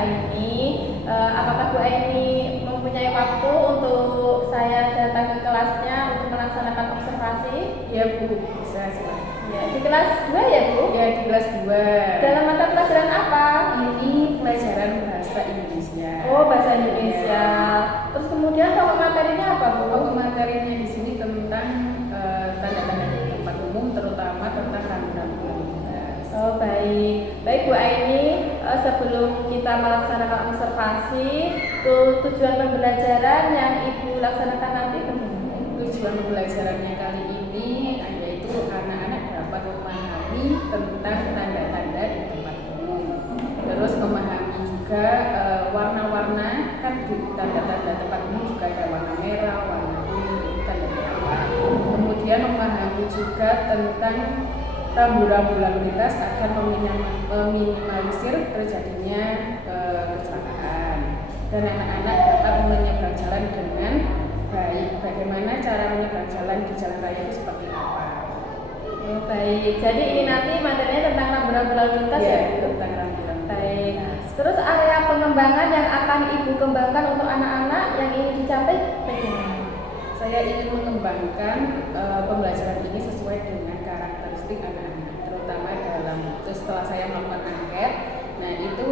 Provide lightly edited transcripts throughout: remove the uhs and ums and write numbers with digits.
Aini. Apakah Bu Aini mempunyai waktu untuk saya datang ke kelasnya untuk melaksanakan observasi? Ya Bu, bisa silakan. Ya, di kelas 2 ya Bu? Ya, di kelas 2. Dalam mata pelajaran apa? Ini pelajaran bahasa Indonesia. Oh, bahasa Indonesia. Terus kemudian pokok materinya apa Bu? Pokok materinya di sini tentang tanda-tanda di tempat umum, terutama tentang rambu-rambu lalu lintas. Oh, baik. Baik Bu Aini, sebelum kita melaksanakan observasi, tujuan pembelajaran yang Ibu laksanakan nanti bagaimana? Tujuan pembelajarannya kali ini yaitu anak-anak dapat memahami tentang tanda-tanda di tempat umum. Terus memahami juga warna-warna, kan di tanda-tanda tempat umum juga ada warna merah, warna kuning, itu tanda-tanda. Kemudian memahami juga tentang rambu-rambu lalu lintas akan meminimalisir terjadinya kecelakaan. Dan anak-anak dapat menyeberang jalan dengan baik. Bagaimana cara menyeberang jalan di jalan raya itu seperti apa? Oh, baik. Jadi ini nanti materinya tentang rambu-rambu lalu lintas ya? Tentang rambu-rambu. Baik. Terus area pengembangan yang akan Ibu kembangkan untuk anak-anak yang ingin dicapai bagaimana? Saya ingin mengembangkan pembelajaran ini sesuai dengan karakteristik anak-anak, terutama setelah saya melakukan angket. Nah, itu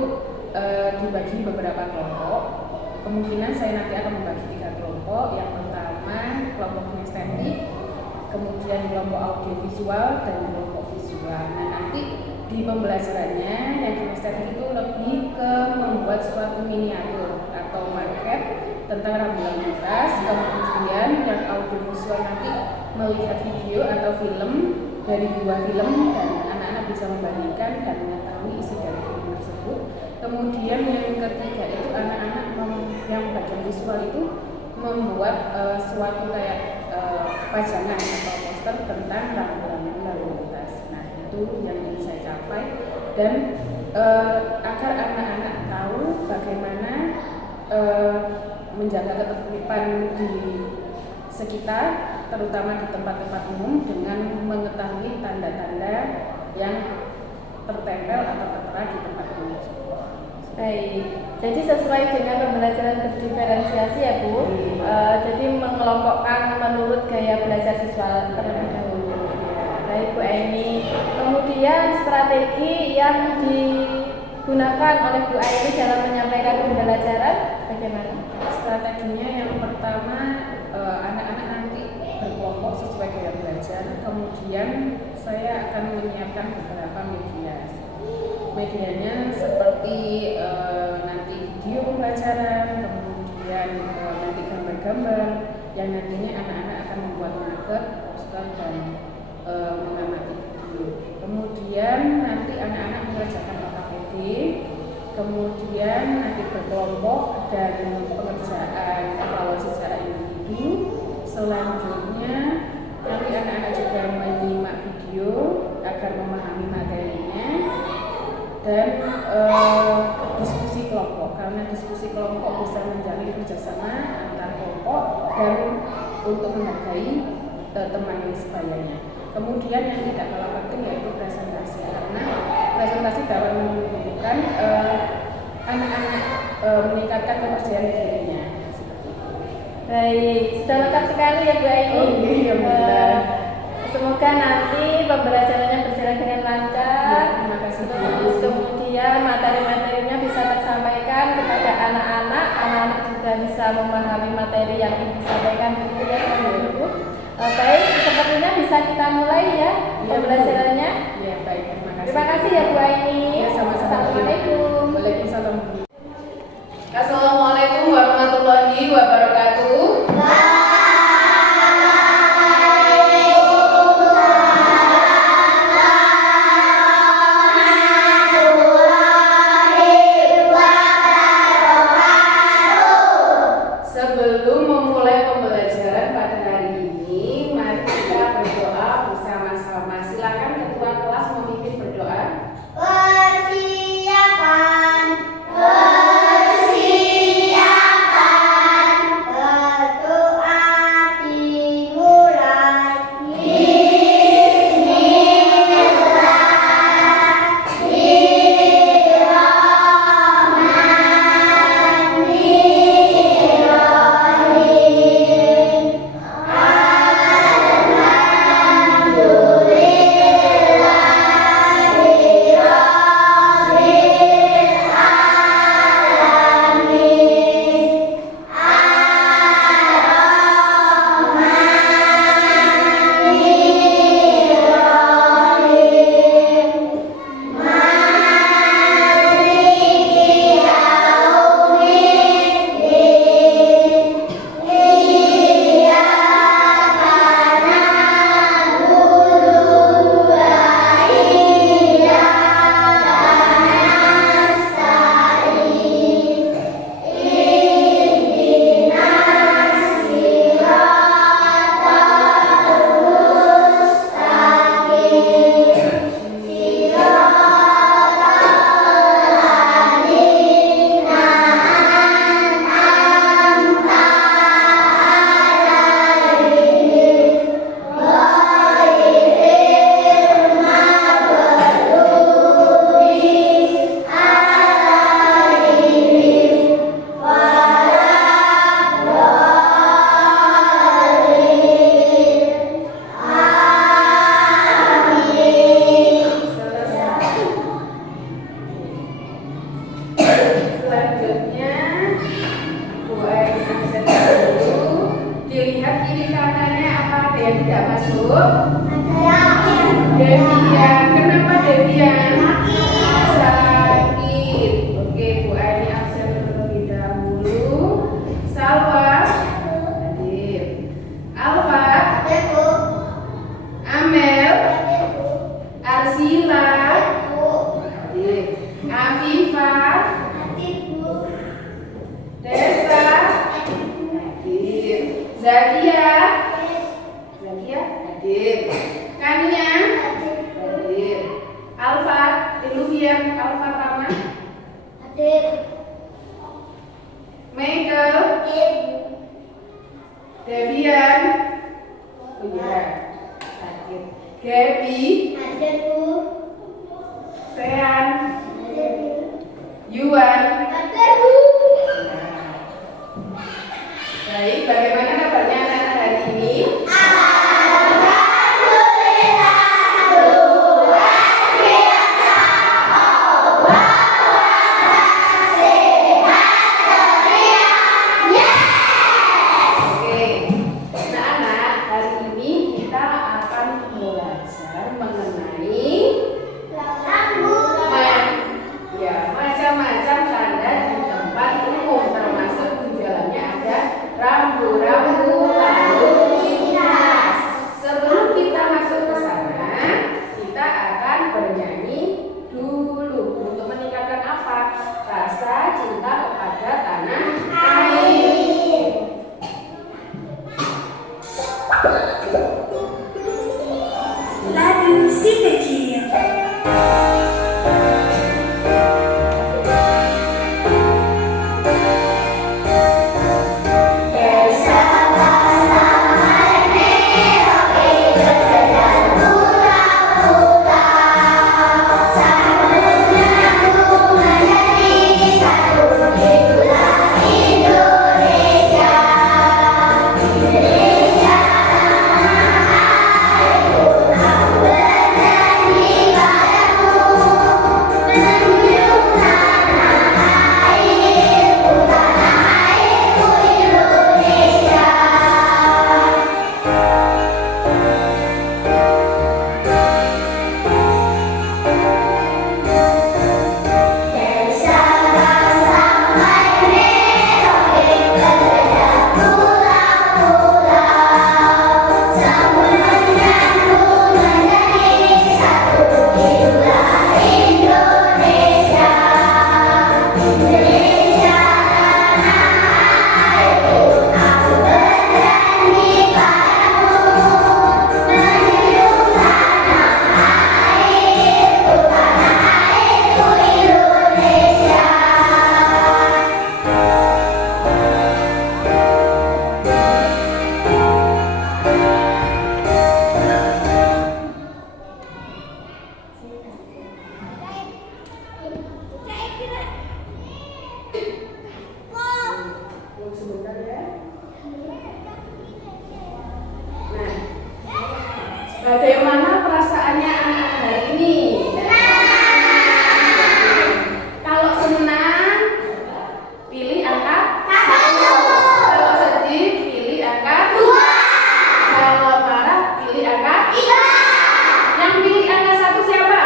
dibagi beberapa kelompok. Kemungkinan saya nanti akan membagi 3 kelompok. Yang pertama kelompok kinestetik, kemudian kelompok audiovisual, dan kelompok visual. Nah, nanti di pembelajarannya yang kinestetik itu lebih ke membuat suatu miniatur atau maket tentang rambu lalu lintas. Kemudian yang audiovisual nanti melihat video atau film dari 2 film dan anak-anak bisa membandingkan dan mengetahui isi dari film tersebut. Kemudian yang ketiga itu anak-anak yang bagian visual itu membuat suatu kayak pajangan atau poster tentang rambu-rambu lalu lintas. Nah, itu yang ingin saya capai dan agar anak-anak tahu bagaimana menjaga ketertiban di sekitar, terutama di tempat-tempat umum dengan mengetahui tanda-tanda yang tertempel atau tertera di tempat umum. Baik, jadi sesuai dengan pembelajaran berdiferensiasi ya Bu. Jadi mengelompokkan menurut gaya belajar siswa terlebih dahulu. Baik Bu Aini. Kemudian strategi yang digunakan oleh Bu Aini dalam menyampaikan pembelajaran bagaimana? Strateginya yang pertama anak-anak nanti berkelompok sesuai gaya belajar. Kemudian saya akan menyiapkan beberapa medianya seperti nanti video pembelajaran, kemudian nanti gambar-gambar yang nantinya anak-anak akan membuat maket, poster, dan mengamati video. Kemudian nanti anak-anak mengerjakan OKPD, kemudian nanti berkelompok dan pengerjaan evaluasi secara individu. Selanjutnya nanti anak-anak juga menyimak video agar memahami materinya. Dan diskusi kelompok, karena diskusi kelompok bisa menjalin kerjasama antar kelompok dan untuk menghargai teman sebayanya. Kemudian yang tidak kalah penting yaitu presentasi, karena presentasi dapat menunjukkan anak-anak meningkatkan kepercayaan dirinya. Baik, sudah lengkap sekali ya Bu Aini. Semoga nanti pembelajarannya berjalan dengan lancar. Terima kasih. Terus kemudian materi-materinya bisa tersampaikan kepada anak-anak. Anak-anak juga bisa memahami materi yang Ibu sampaikan begitu ya Bu. Baik, sepertinya bisa kita mulai ya pembelajarannya. Ya, baik. Terima kasih ya Bu Aini. Ya, sama-sama. Assalamualaikum. Waalaikumsalam. Assalamualaikum warahmatullahi wabarakatuh. Sebelum memulai pembelajaran pada hari ini, mari kita berdoa bersama-sama. Silakan ketua kelas memimpin berdoa. Persiapan. Selanjutnya Bu Aini absen dulu. Dilihat kiri kanannya apa ada yang tidak masuk? Devian. Kenapa Devian? Sakit. Oke, Bu Aini absen terlebih dahulu. Salwa hadir. Alfa, Amel, Arsila hadir. Afifah, Desa hadir. Zakia hadir. Kania hadir. Alfa, Diluvian, Alfa Rama Michael, Devian, oh ya, hadir. Gaby, Sean, Yuan. Baik, bagaimana kabarnya anak-anak hari ini? Oke, anak-anak hari ini kita akan belajar mengenai macam-macam tanda di tempat umum, termasuk di dalamnya ada rambu-rambu lalu lintas. Sebelum kita masuk ke sana, kita akan bernyanyi dulu untuk meningkatkan apa? Rasa cinta kepada tanah air. Lagu si kecil. Sebentar ya. Nah, bagaimana perasaannya anak hari ini? Kalau senang, pilih angka 1. Kalau sedih, pilih angka 2. Kalau marah, pilih angka 3. Yang pilih angka 1 siapa?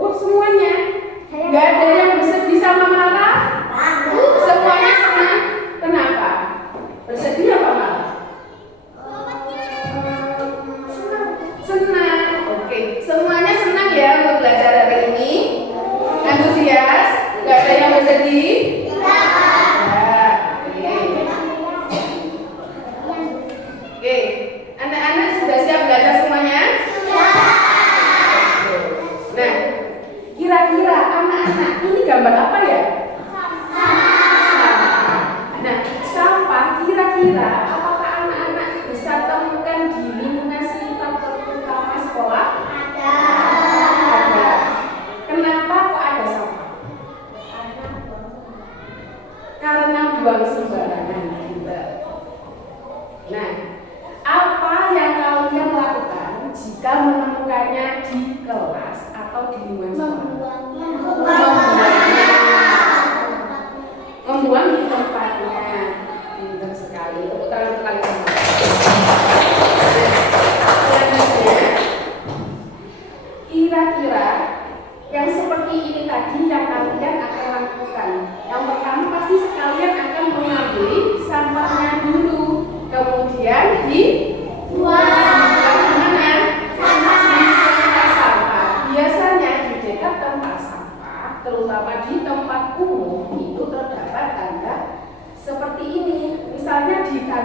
Oh, semuanya. Gak ada yang bersedih sama marah? Semuanya senang. Kenapa? Bersedih apa marah? Senang. Oke, semuanya senang ya untuk belajar hari ini. Antusias? Gak ada yang bersedih? Oke, anak-anak sudah siap belajar semuanya? Nah, kira-kira anak-anak ini gambar apa ya? Nah, sampah kira-kira apakah anak-anak bisa temukan di lingkungan sekitar terutama sekolah? Ada. Kenapa kok ada sampah? Karena buang sembarangan. Nah, apa yang kalian lakukan jika menemukannya di kelas atau di lingkungan sekolah? Membuangnya.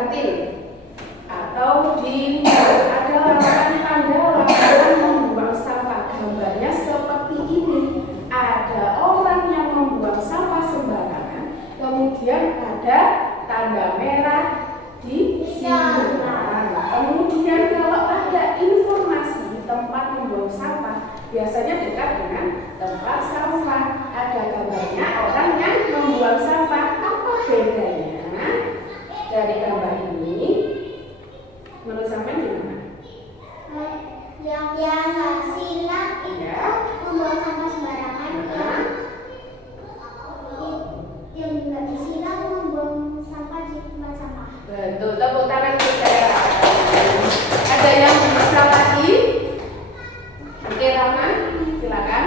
kantin atau di ada larangan tanda larangan membuang sampah. Gambarnya seperti ini. Ada orang yang membuang sampah sembarangan, kemudian ada tanda merah di sini. Kemudian kalau ada informasi tempat membuang sampah, biasanya dekat dengan tempat sampah. Ada gambarnya orang yang membuang sampah. Apa bedanya dari gambar ini? Menurut sampean gimana? Yang silang itu membuang sampah sembarangan, yang nggak disilang membuang sampah di tempat sampah. Betul, tepuk tangan untuk saya. Ada yang bisa lagi? Oke, Rama, silakan.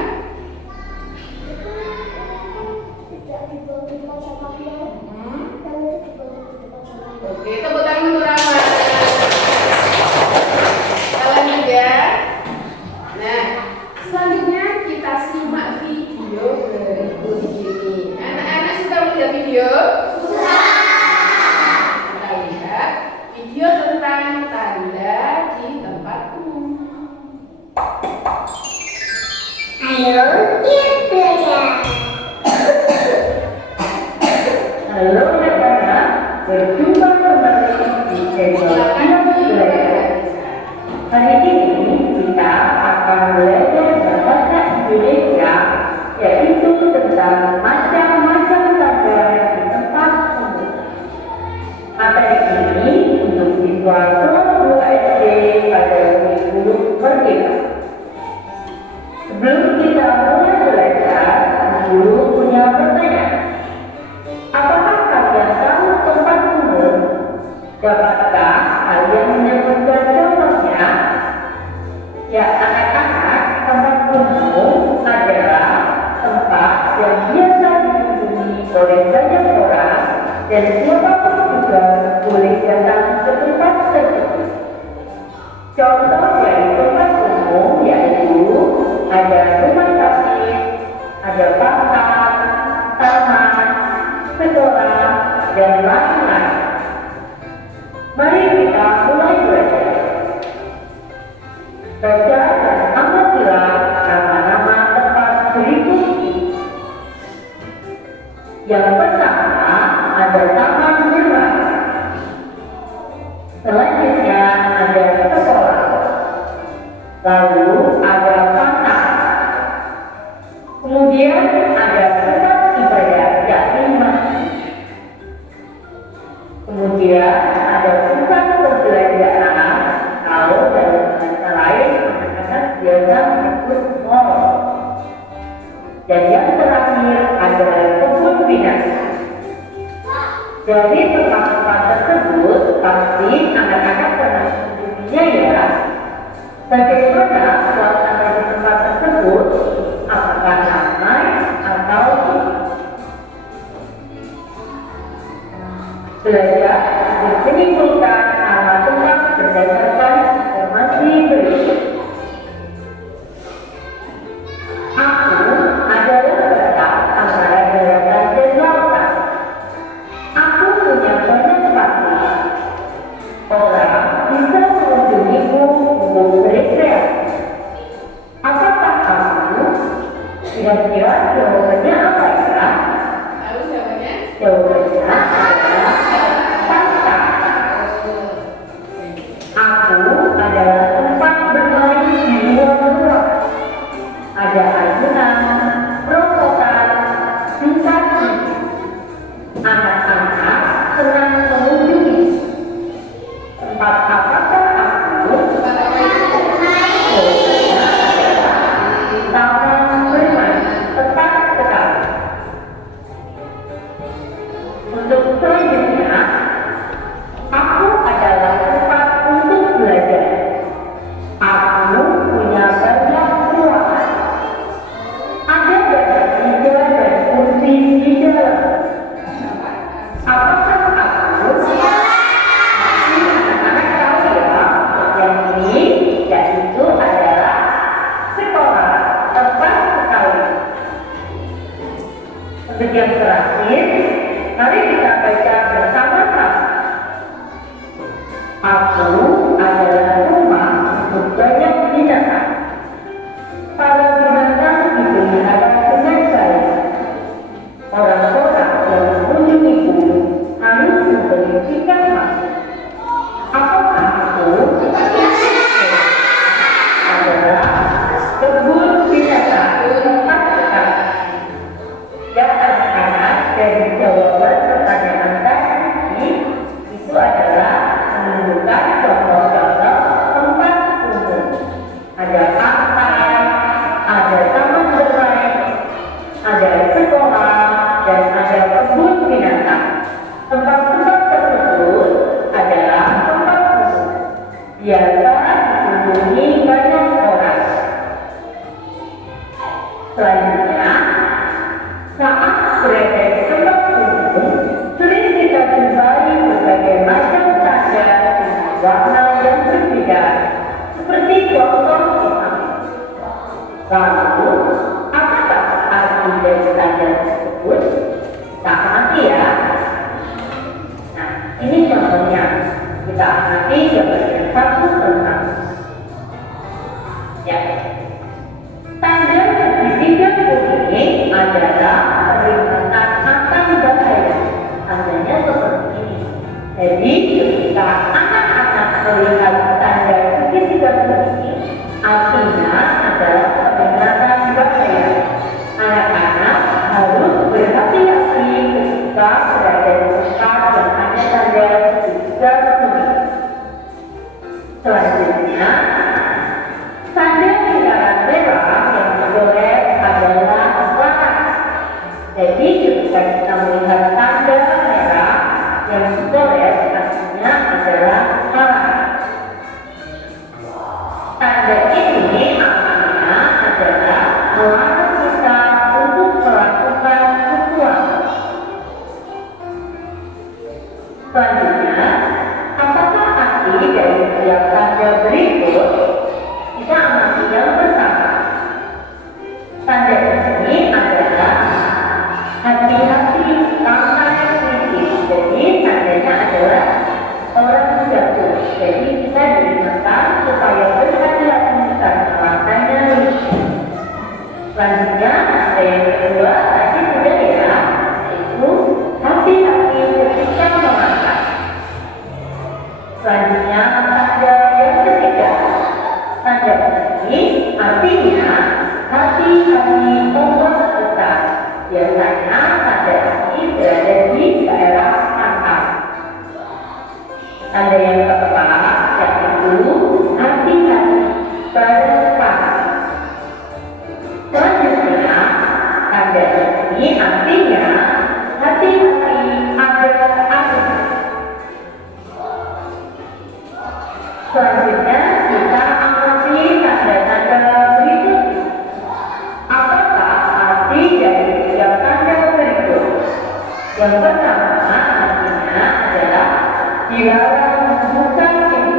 Tidak dibuang di tempat sampah ya. Kalau dibuang di tempat sampah. Oke, tepuk tangan untuk Rama. Lanjut ya. Nah, selanjutnya kita simak video berikut ini. Anak-anak suka melihat video? Kita lihat video tentang tanda di tempat umum. Ayo, yuk belajar. Halo anak-anak, berjumpa kembali di channel Yuk Belajar. Hari ini kita akan belajar bahasa Indonesia, yaitu tentang macam-macam tanda di tempat umum. Materi ini untuk siswa kelas 2 SD pada kurikulum Merdeka. Sebelum kita mulai belajar, guru punya pertanyaan. Apakah kalian tahu tempat umum? Dapatkah kalian menyebutkan contohnya? Ya anak-anak, tempat umum adalah tempat yang biasa dikunjungi oleh banyak orang dan siapapun juga boleh datang ke tempat tersebut. Contoh dari tempat umum yaitu ada rumah sakit, ada pasar, taman, sekolah, dan lain-lain. Mari kita mulai belajar. Baca dan amatilah nama-nama tempat berikut ini. Yang pertama ada taman bermain. Selanjutnya ada sekolah. Lalu ada pasar. Kemudian ada tempat ibadah yakni masjid. Kemudian ada pusat perbelanjaan atau dalam bahasa lain anak-anak biasa menyebut mall. Dan yang terakhir adalah kebun binatang. Dari tempat-tempat tersebut pasti anak-anak pernah mengunjunginya ya. Bagaimana suasana di tempat tersebut? Apakah ramai atau tidak? Belajar untuk menyimpulkan nama tempat berdasarkan informasi berikut. Aku adalah batas antara daratan dan lautan. Aku punya banyak waktu. Orang bisa mengunjungiku untuk berrekreasi. Apakah kamu? Kira-kira jawabannya apa ya? Lalu jawabannya? Jawabannya adalah pasar. Aku adalah tempat bermain di luar-luar. Ada ayunan, perosotan, tingkat tinggi. Anak-anak senang mengunjungi. Tempat apakah aku? Taman bermain, tepat sekali. Untuk selanjutnya, aku adalah tempat untuk belajar. Aku punya banyak ruangan. Ada banyak meja dan kursi di dalam. Apakah aku? Pasti anak-anak tahu ya, yang ini yaitu adalah sekolah, tempat sekali. Untuk yang terakhir, mari kita baca bersama-sama. bersikap masuk. Apakah itu? Adalah kebun binatang tempat sekali. Yang anak-anak dari jawaban pertanyaan tadi itu adalah menunjukkan contoh-contoh tempat umum. Ada pantai, ada taman bermain, ada sekolah, dan ada kebun binatang. Tempat-tempat tersebut adalah tempat umum, biasa dikunjungi banyak orang. Selanjutnya, saat berada di tempat umum, sering kita jumpai berbagai macam tanda dengan warna yang berbeda, seperti contoh hitam. Lalu, apakah arti dari tanda tersebut? Kita amati ya. Nah, ini contohnya. Kita amati gambar satu tentang. Ya. Tanda segitiga kuning adalah peringatan akan bahaya. Tandanya seperti ini. Jadi ketika anak-anak melihat tanda segitiga kuning, artinya adalah peringatan bahaya. Anak-anak harus berhati-hati ketika berada di tempat yang ada tanda segitiga kuning. Selanjutnya, tanda lingkaran merah yang menggores adalah larang. Jadi ketika kita melihat tanda merah yang menggores, artinya adalah larang. Tanda ini artinya adalah melarang kita untuk melakukan sesuatu. Selanjutnya, apakah arti dari setiap tanda berikut? Kita amati yang pertama. Tanda ini adalah hati-hati, langkah kritis. Jadi tandanya adalah orang jatuh. Jadi kita diingatkan supaya berhati-hati karena langkahnya licin. Selanjutnya, tanda yang kedua tadi sudah ya, yaitu hati-hati ketika melangkah. Selanjutnya, tanda yang ketiga. Tanda ini artinya hati-hati ombak besar. Biasanya tanda ini berada di daerah pantai. Tanda yang keempat yaitu hati-hati berpanas. Selanjutnya, tanda ini artinya hati-hati ada api. Selanjutnya, kita amati tanda-tanda berikut. Apakah arti dari setiap tanda berikut? Yang pertama artinya adalah dilarang membuka pintu.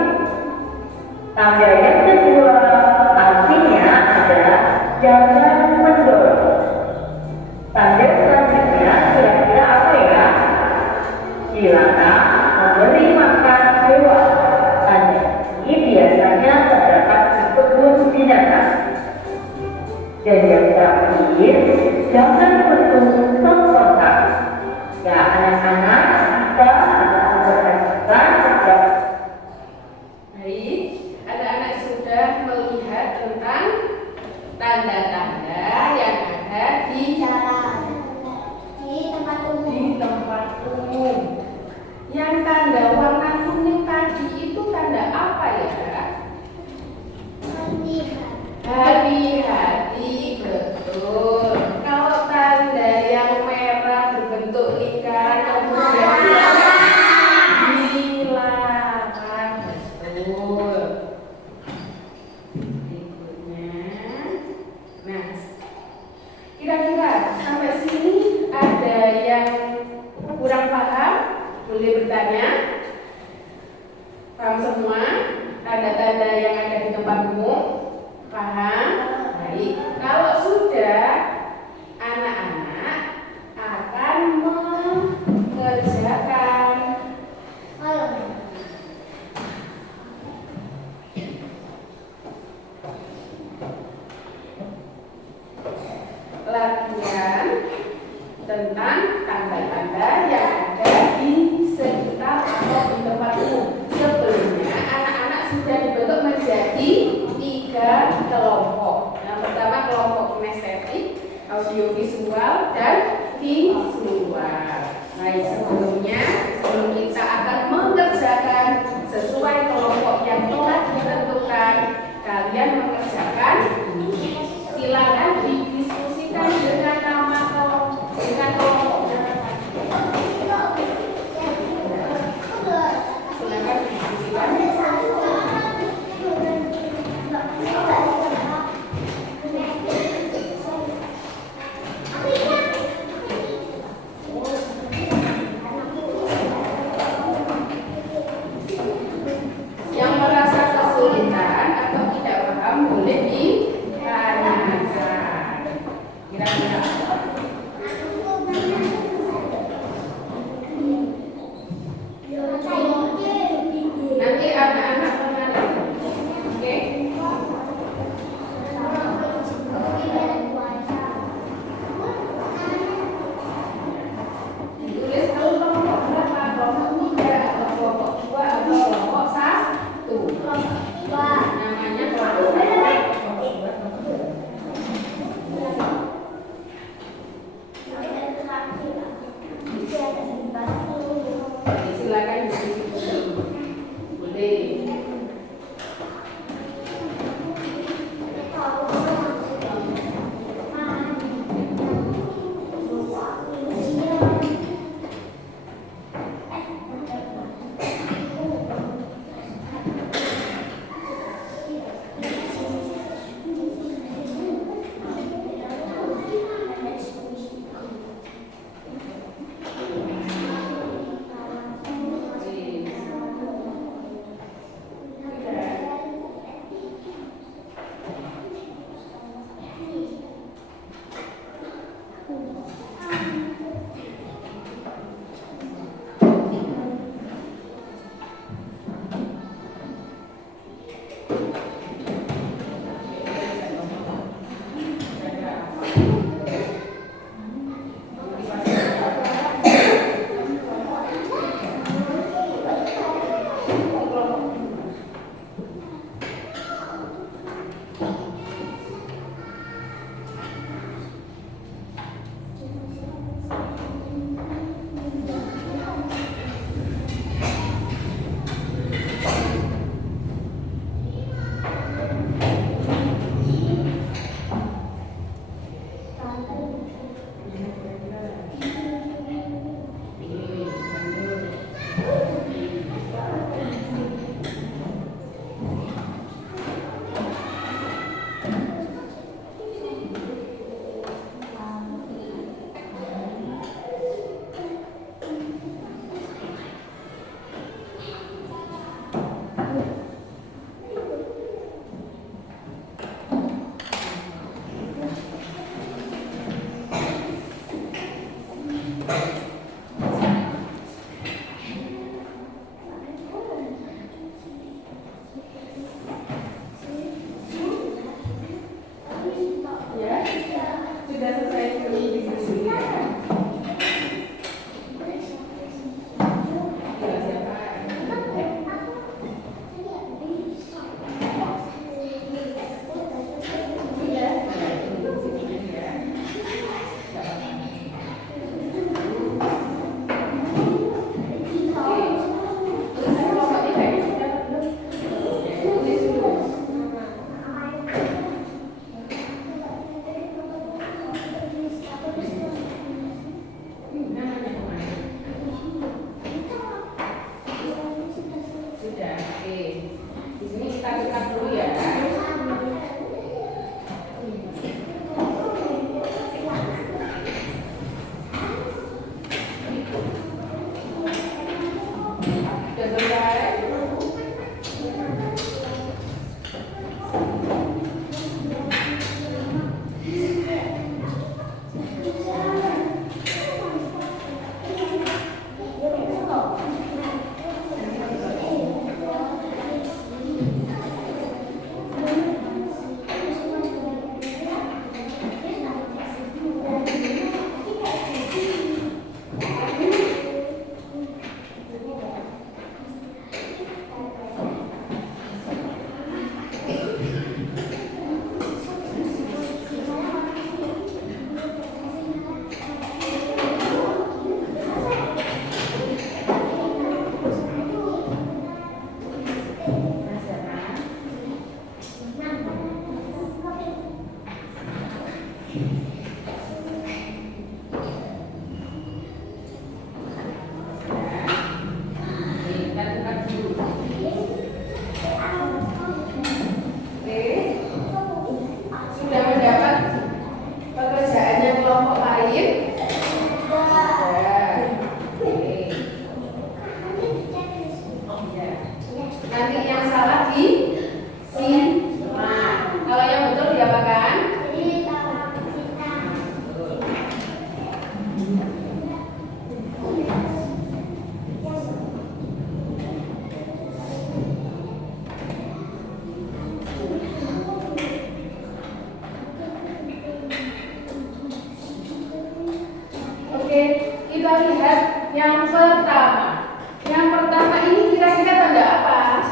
Tanda yang kedua artinya adalah jangan mendorong. Tanda selanjutnya kira-kira apa ya? Dilarang memberi makan hewan. Tanda ini biasanya terdapat di kebun binatang. Dan yang terakhir, jangan bertungtung kontak. Ya, anak-anak kita memperhatikan sejak. Baik, anak-anak sudah melihat tentang tanda-tanda yang ada di tempat umum. di tempat umum. Yang tanda warna kuning tadi itu tanda apa ya? Hati-hati, betul. Kalau tanda yang merah berbentuk lingkaran kemudian dilarang, betul. Berikutnya, nah, kira-kira sampai sini ada yang kurang paham? Boleh bertanya. Paham semua? Tanda-tanda yang ada di tempat umum? Paham? Baik. Kalau sudah, anak-anak akan mengerjakan latihan tentang tanda-tanda yang ada di sekitar audiovisual dan visual. Baik, sebelum kita akan mengerjakan sesuai kelompok yang telah ditentukan, kalian mengerjakan, silakan didiskusikan dengan nama kelompok, dengan kelompoknya. Silakan didiskusikan. Yang merasa kesulitan atau tidak paham boleh ditanyakan. Kira-kira nanti anak-anak mengalir. Oke? Ditulis kelompok berapa, kelompok 3 atau kelompok 2 atau kelompok 1. Namanya kelompok 2. Silakan diskusi dulu. Boleh. Kita lihat yang pertama. Yang pertama ini kira-kira tanda apa?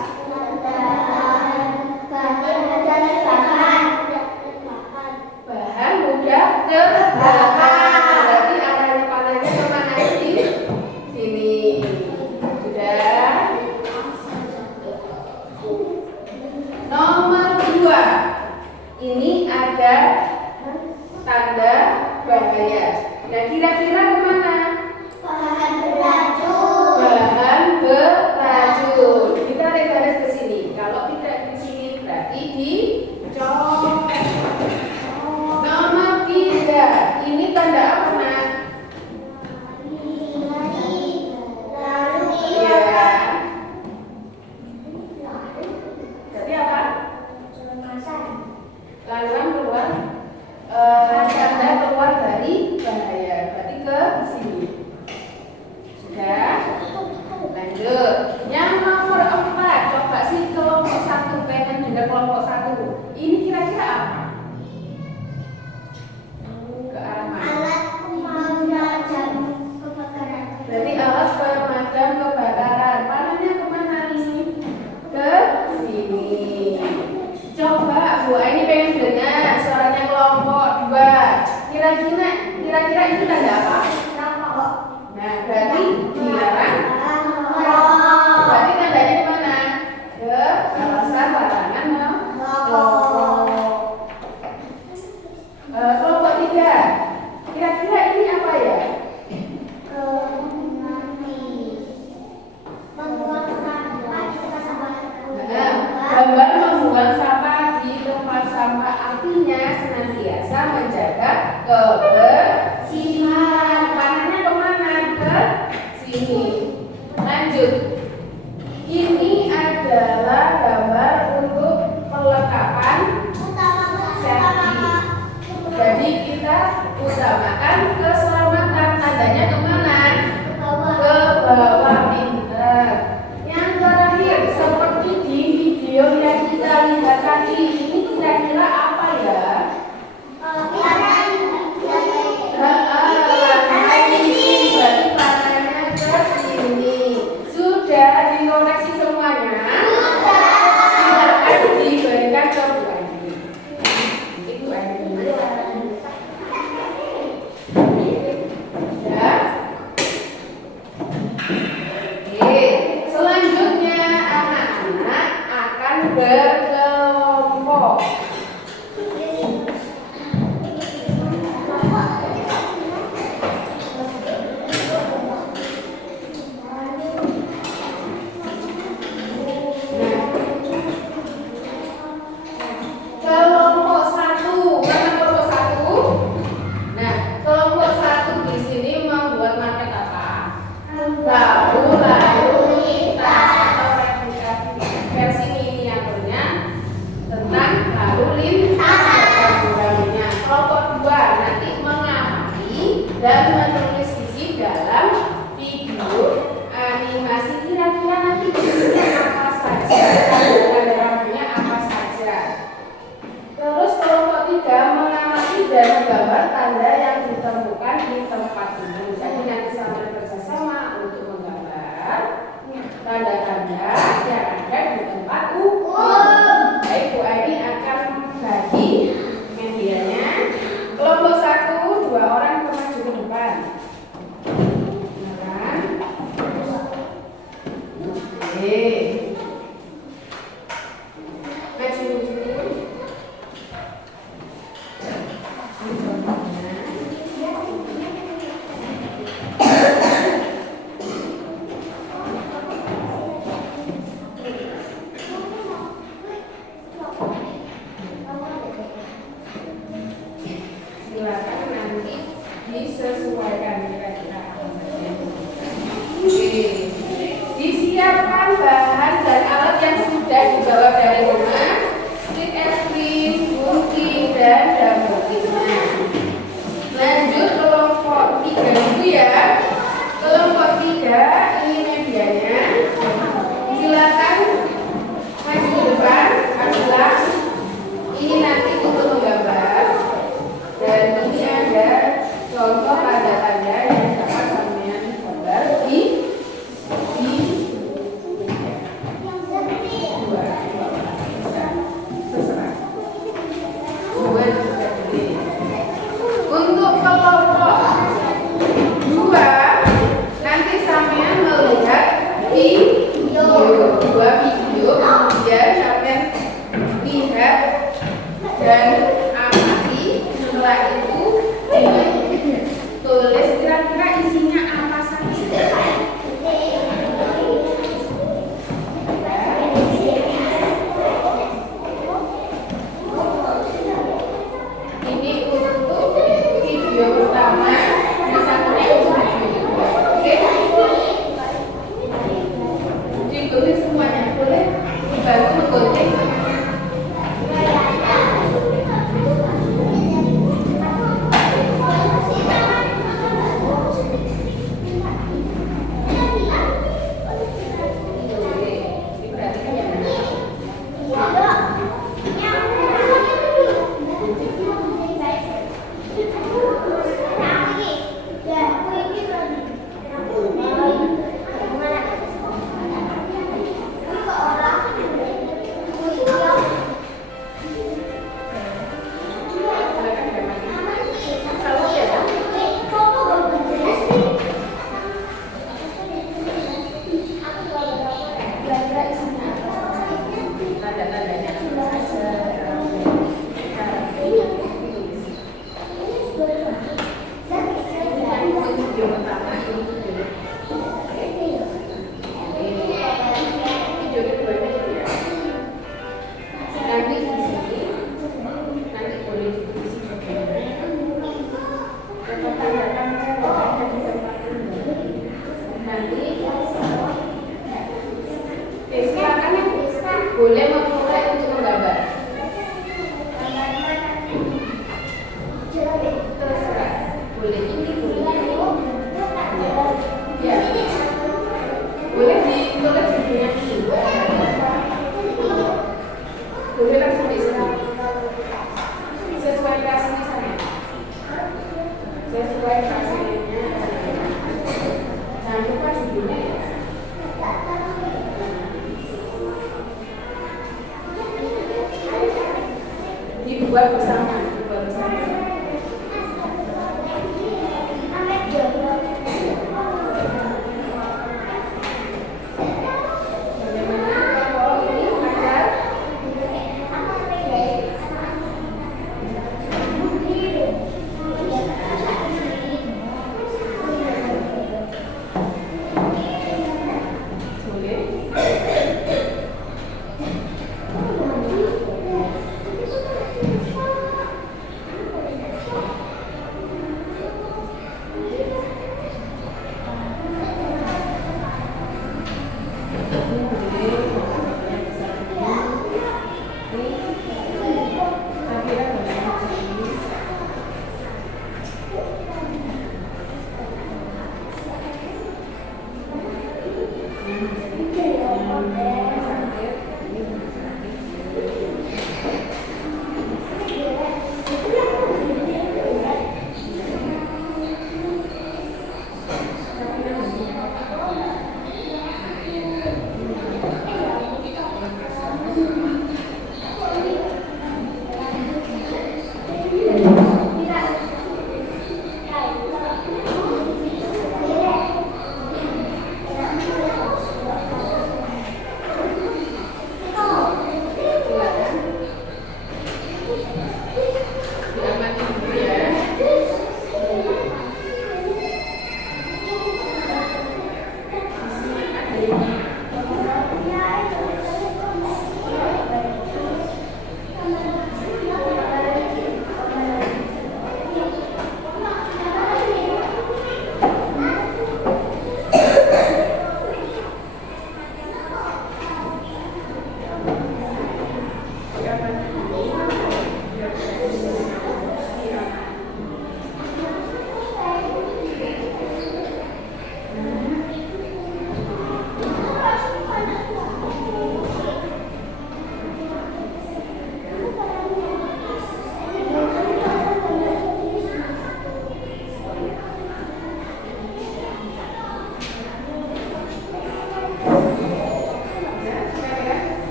Bahan mudah terbakar. Berarti arahnya panahnya kemana sih? Sini. Sudah. Nomor 2. Ini ada tanda bahaya. Nah, kira-kira kemana? Bahan beracun. Kita lihat garis ke sini. Kalau tidak di sini berarti dicopot. Nomor 3. Ini tanda apa, Nak? Iya. Jadi apa? Laluan keluar, tanda keluar dari bahaya. Berarti ke sini. Sudah. Lanjut. Yang nomor 4. Coba sih kelompok 1 pengen dengar kelompok 1. Ini kira-kira apa? Ke arah mana? Berarti alat pemadam kebakaran. Panahnya kemana nih? Ke sini. Coba Bu Aini pengen dengar suaranya kelompok 2. Kira-kira itu tanda apa? Nah, berarti dilarang. Berarti tandanya kemana? Ke alasan larangan merokok. Kelompok 3. Kira-kira ini apa ya? Gambar membuang sampah di tempat sampah, artinya senantiasa menjaga kebersihan. Panahnya kemana? Ke sini. Lanjut. Ini adalah gambar untuk perlengkapan safety. Jadi kita utamakan keselamatan. Tandanya kemana? Ke bawah. Pintar. Yang terakhir, seperti di video yang kita lihat tadi, ini kira-kira apa ya? Berarti panahnya ke sini. Sudah dikoreksi semuanya? Silakan diberikan ke Bu Aini. Itu Aini. Ya. Oke. Selanjutnya anak-anak akan berkelompok. Kelompok 1, mana kelompok 1? Nah, kelompok 1 di sini membuat market apa? Lalu lintas atau replikasi versi miniaturnya tentang lalu lintas programnya. Kelompok 2 nanti mengamati dan menulis isi dalam video animasi. Kira-kira nanti isinya apa saja? Tanda-tandanya apa saja? Terus kelompok 3 mengamati dan menggambar tanda yang ditemukan di tempat umum. Jadi nanti sama bersama untuk menggambar tanda-tanda yang ada di tempat umum. Baik, Bu Aini akan bagi medianya. Kelompok 1, 2 orang maju ke depan. Beneran? Oke. Maju dulu. Silakan nanti disesuaikan kira-kira apa saja. Oke. Disiapkan bahan dibuat bersama.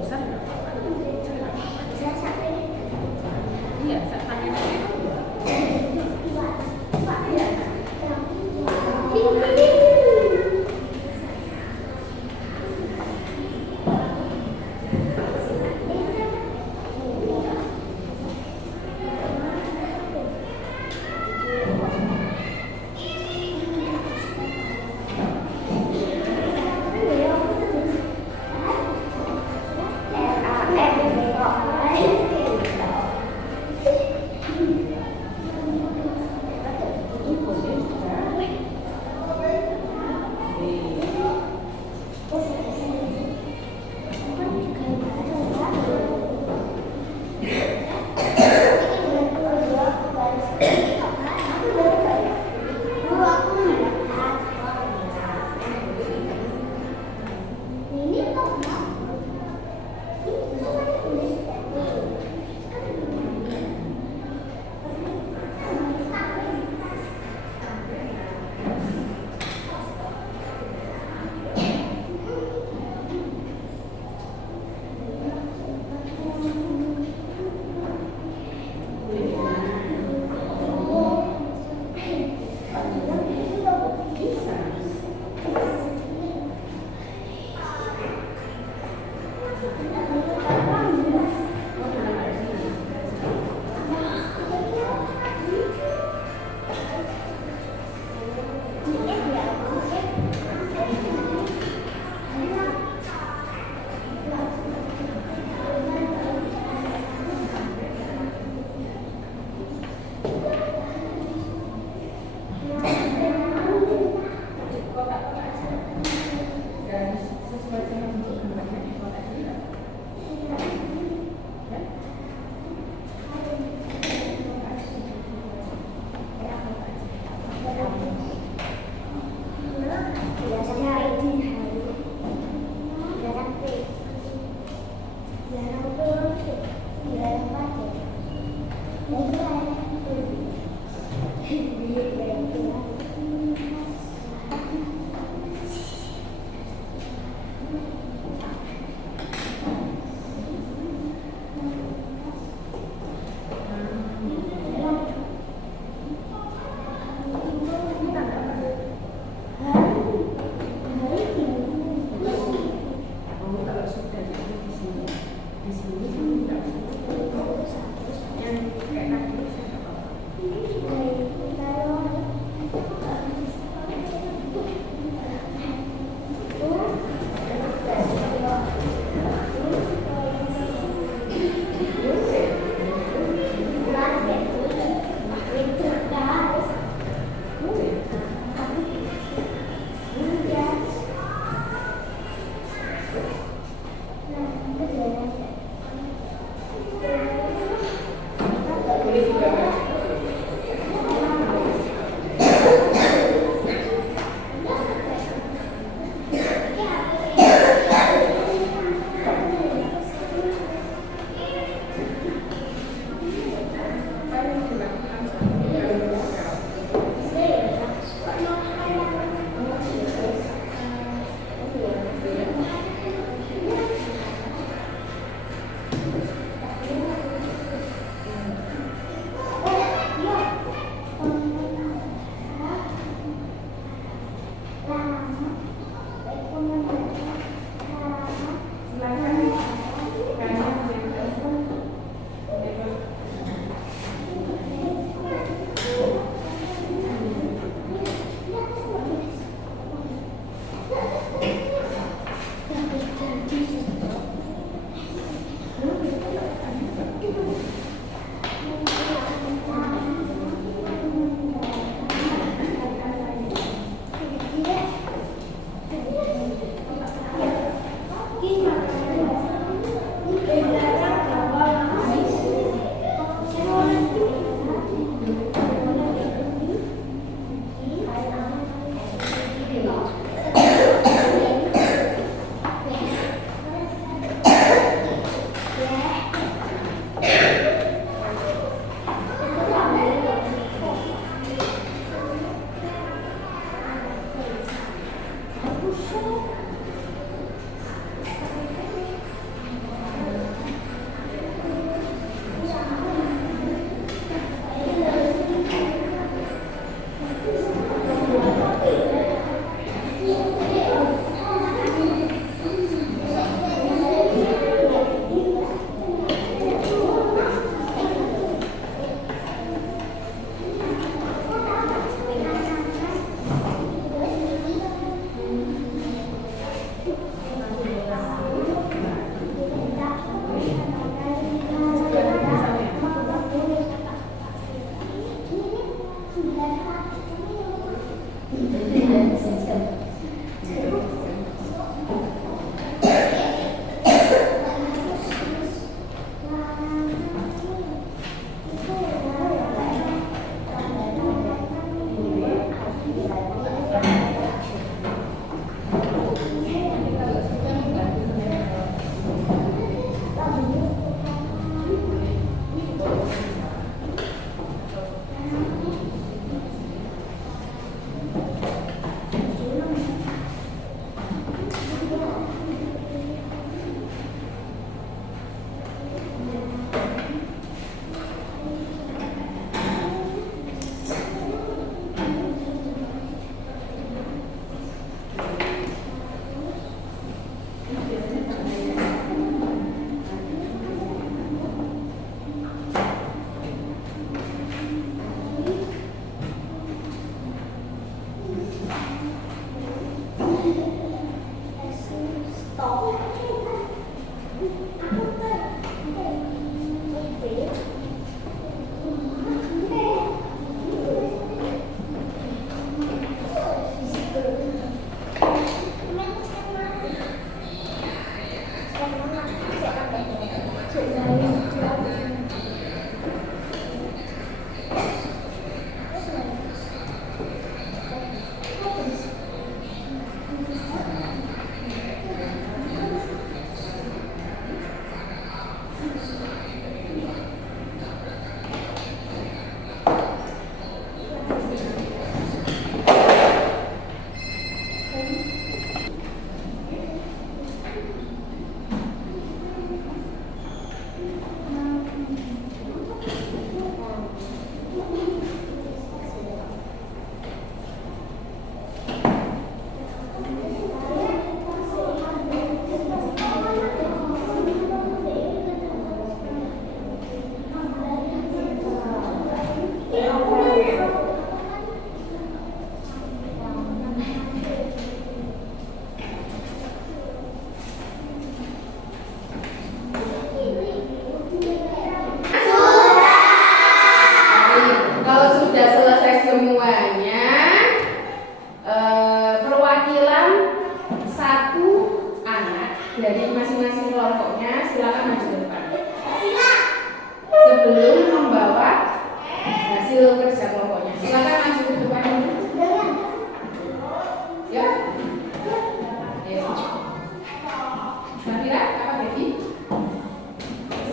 Besar nggak apa-apa. Bisa sampai Iya, saya tangan aja.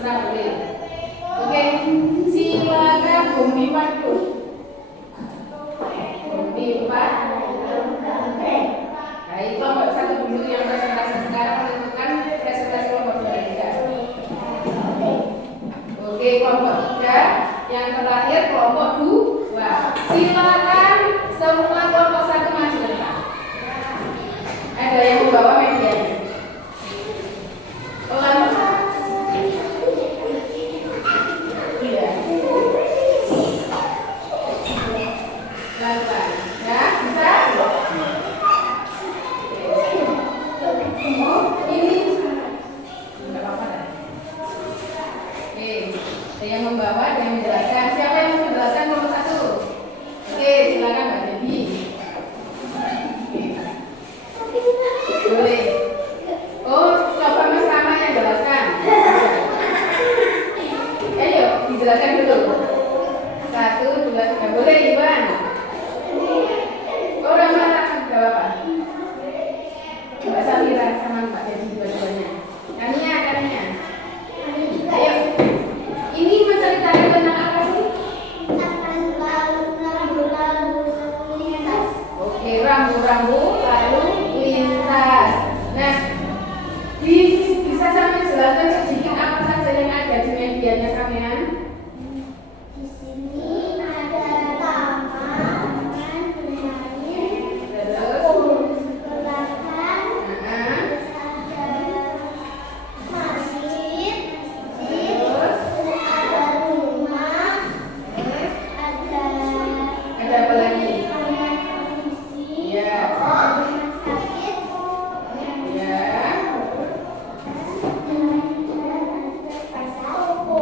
terserah boleh. Oke, silakan Bumi Padu. Bumi Padu. Baik, kelompok satu dulu yang presentasi sekarang menentukan presentasi kelompok 2. Oke, kelompok 3 yang terakhir kelompok 2. Silakan semua kelompok 1 maju ke depan. Ada yang membawa media. Pelan-pelan. Iya. Pelan-pelan. Ya, bisa? Ini enggak apa-apa dah. Oke, ada yang membawa, ada yang menjelaskan. Siapa yang menjelaskan nomor 1? Oke, silakan Mbak Devi. Boleh. Oh, coba Mas Rama yang jelaskan. Ayo, dijelaskan dulu. 1, 2, 3. Boleh, Iwan. Oh, Rama jawab apa? Mbak Samira sama Mbak Devi dua-duanya. Kania. Ayo. Ini menceritakan tentang apa sih? Oke, rambu-rambu lalu lintas. Nah, bisa sampai jelaskan sedikit apa saja yang ada di medianya sampean? Di sini ada taman, Terus, sekolahan, nah, ada masjid, terus, ada rumah, ada apa lagi? polisi, Ya, rumah sakit, ya, pasar toko.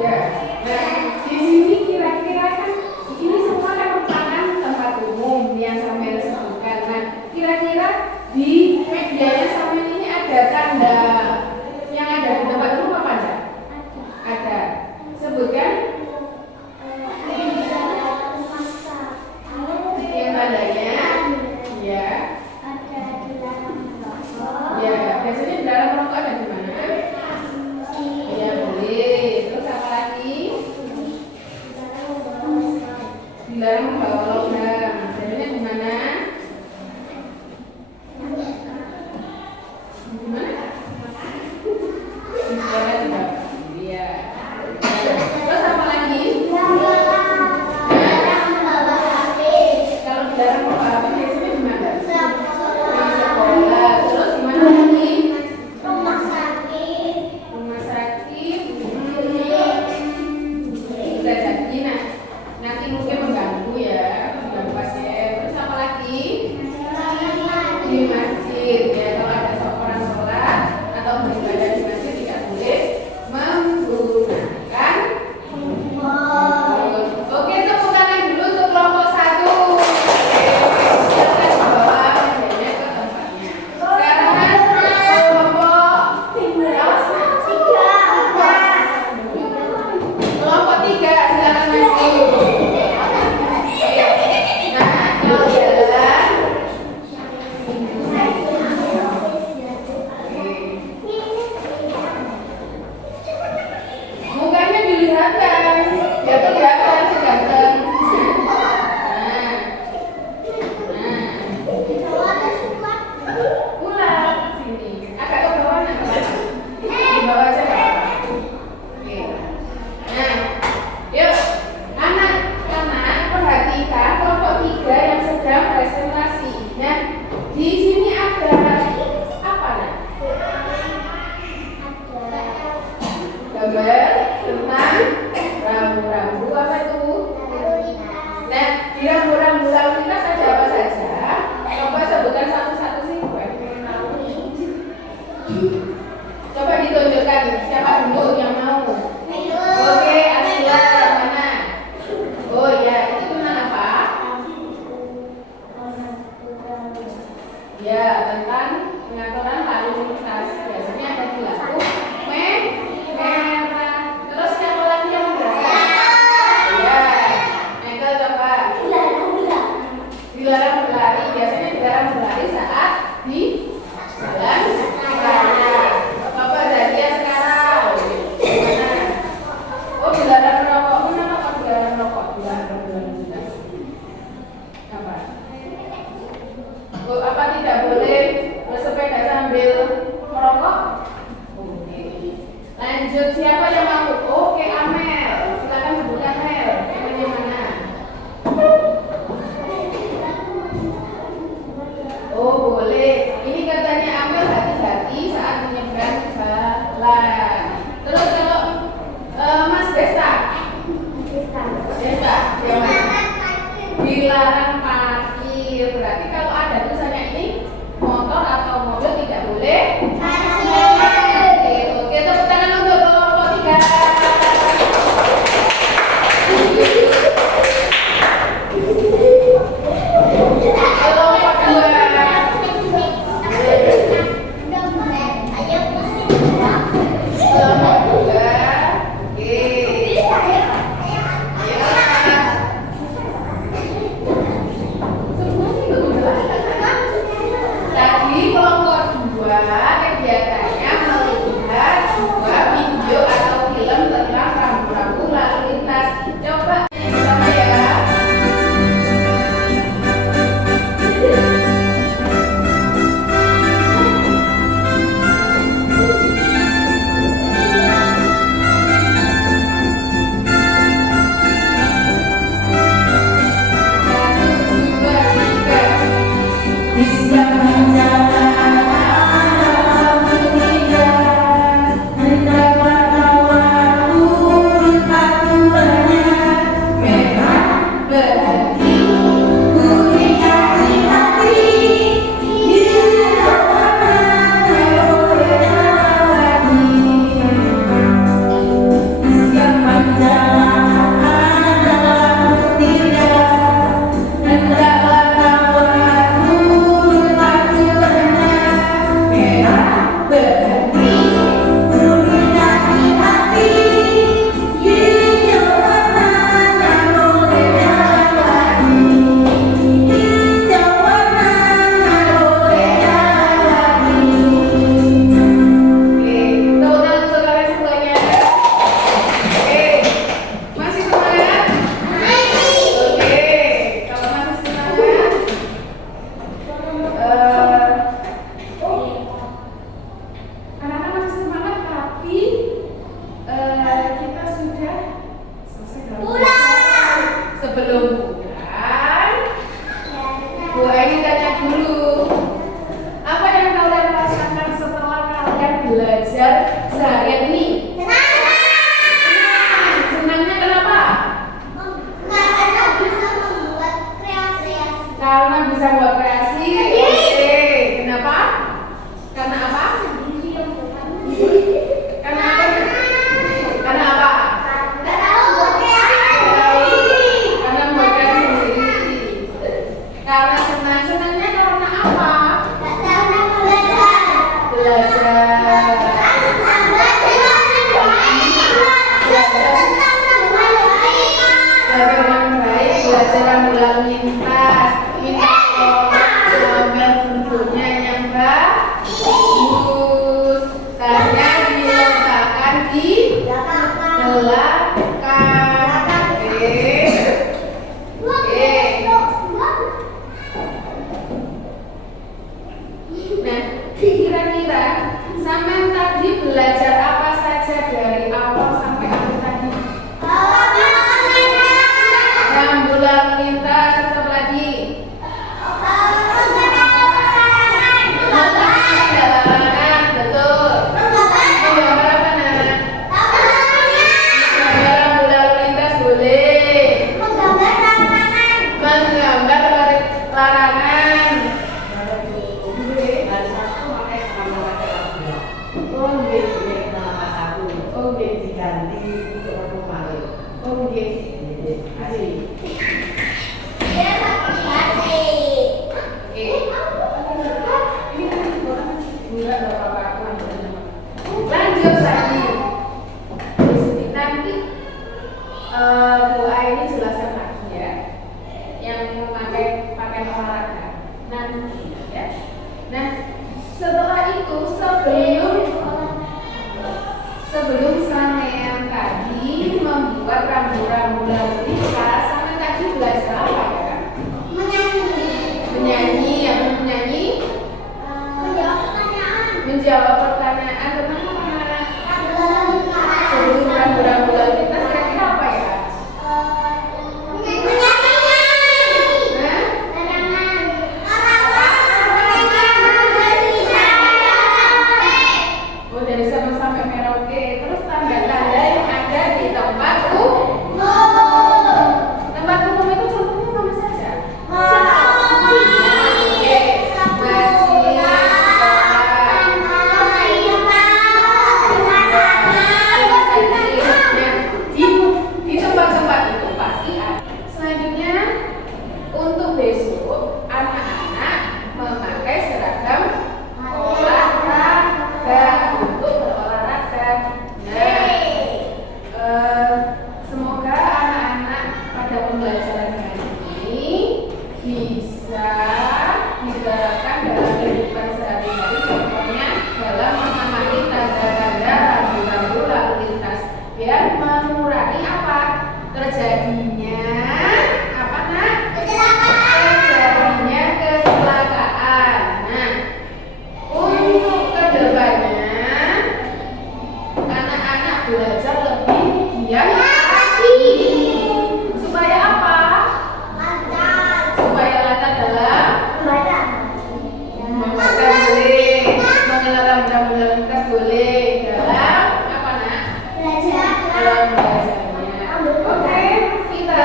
ya. Nah, di sini kira-kira kan ini semua kan merupakan tempat umum yang sampai sebutkan. Nah, kira-kira di medianya sampai ini ada tanda yang ada di tempat umum apa ada? Ada. Sebutkan yang tandanya. Ya, ya. Biasanya di dalam rokok ada di mana? Ya, boleh. Terus apa lagi? Dilarang membawa logam. Biasanya di mana? Di mana? Di sekolah juga. Iya. Terus apa lagi? Kalau dilarang membawa HP biasanya di mana? Di sekolah. Terus di mana lagi? Rumah sakit, Rumah sakit. Bisa jadi nanti mungkin mengganggu ya, mengganggu pasien. Terus apa lagi? Di masjid ya, kalau ada seorang sholat atau beribadah di masjid tidak boleh menggunakan handphone. Oke, tepuk tangan dulu untuk kelompok 1. Silakan bawa medianya ke tempatnya. Sekarang kelompok kelompok 3 silakan maju. Nah, kalau jalan mukanya dilihatkan, dia tuh kelihatan seganteng. Ulang sini, agak ke bawah nggak apa-apa. Di bawah aja nggak apa-apa. Oke. Nah, yuk anak-anak perhatikan kelompok 3 yang sedang presentasi. Nah, di sini ada apa nak? Gambar tentang rambu-rambu apa itu? Nah, di rambu-rambu lalu lintas ada apa saja? Coba sebutkan satu-satu sih. Coba ditunjukkan siapa dulu yang mau. Oke, Asila yang mana? Oh ya, itu tentang apa? Ya, tentang pengaturan lalu lintas. Biasanya ada di lampu merah. Terus siapa lagi yang menjelaskan? Ya, Michael coba. Dilarang berlari. Biasanya dilarang berlari saat di jalan raya. Coba Zakia sekarang. belakang. Nah, kira-kira sampean tadi belajar apa saja dari awal sampai akhir tadi? Rambu lalu lintas, tetap lagi. Larangan, betul. Menggambar apa nak? Menggambar rambu lalu lintas boleh. Menggambar larangan. Oh, diganti untuk aku malu. Oh, asik. Lanjut lagi. Nanti Bu Aini jelaskan lagi ya, yang memakai pakaian olahraga nanti ya. Nah, setelah itu sebelum sampean tadi membuat rambu-rambu lalu lintas, sampean tadi belajar apa ya? Menyanyi, apa menyanyi? Menjawab pertanyaan tentang apa? Sebelum rambu-rambu lalu lintas kira-kira apa ya? Oh, dari Sabang sampai Merauke. Terus tanda-tanda yang ada di tempat umum. Tempat umum itu contohnya mana saja? Di tempat-tempat itu pasti ada. Selanjutnya, untuk besok anak-anak memakai seragam olahraga untuk berolahraga. Semoga anak-anak pada pembelajaran hari ini bisa diterapkan dalam kehidupan sehari-hari, contohnya dalam memahami tanda-tanda rambu-rambu lalu lintas biar mengurangi apa? Terjadinya apa nak? Terjadinya kecelakaan. Nah, untuk kedepannya anak-anak belajar lebih giat lagi. Supaya apa? Supaya lancar dalam membaca boleh, mengenal rambu lalu lintas boleh, dalam apa nak? Dalam belajarnya. Oke, kita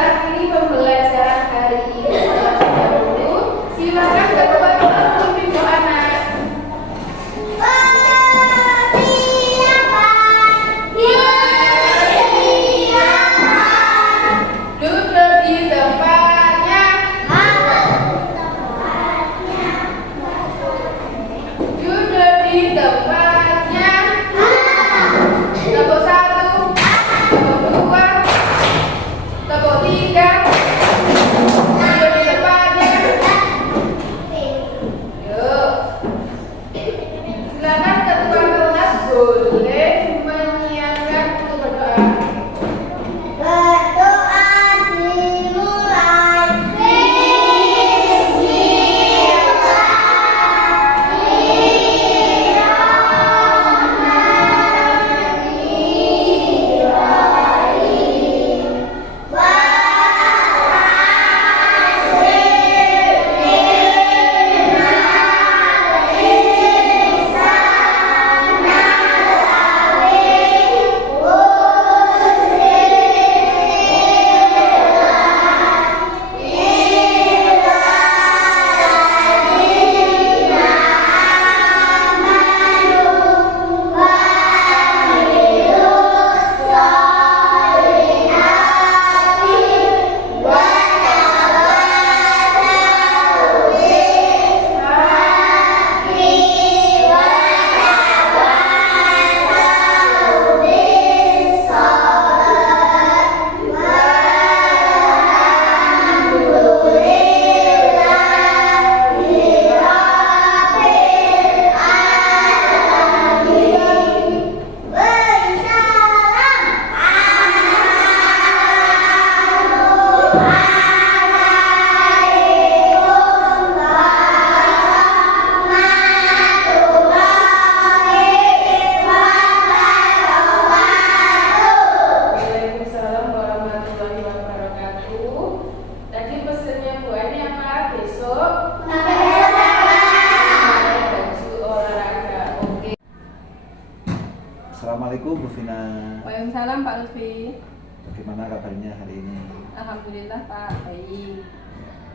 Malam Pak Lutfi. Bagaimana kabarnya hari ini? Alhamdulillah Pak, baik.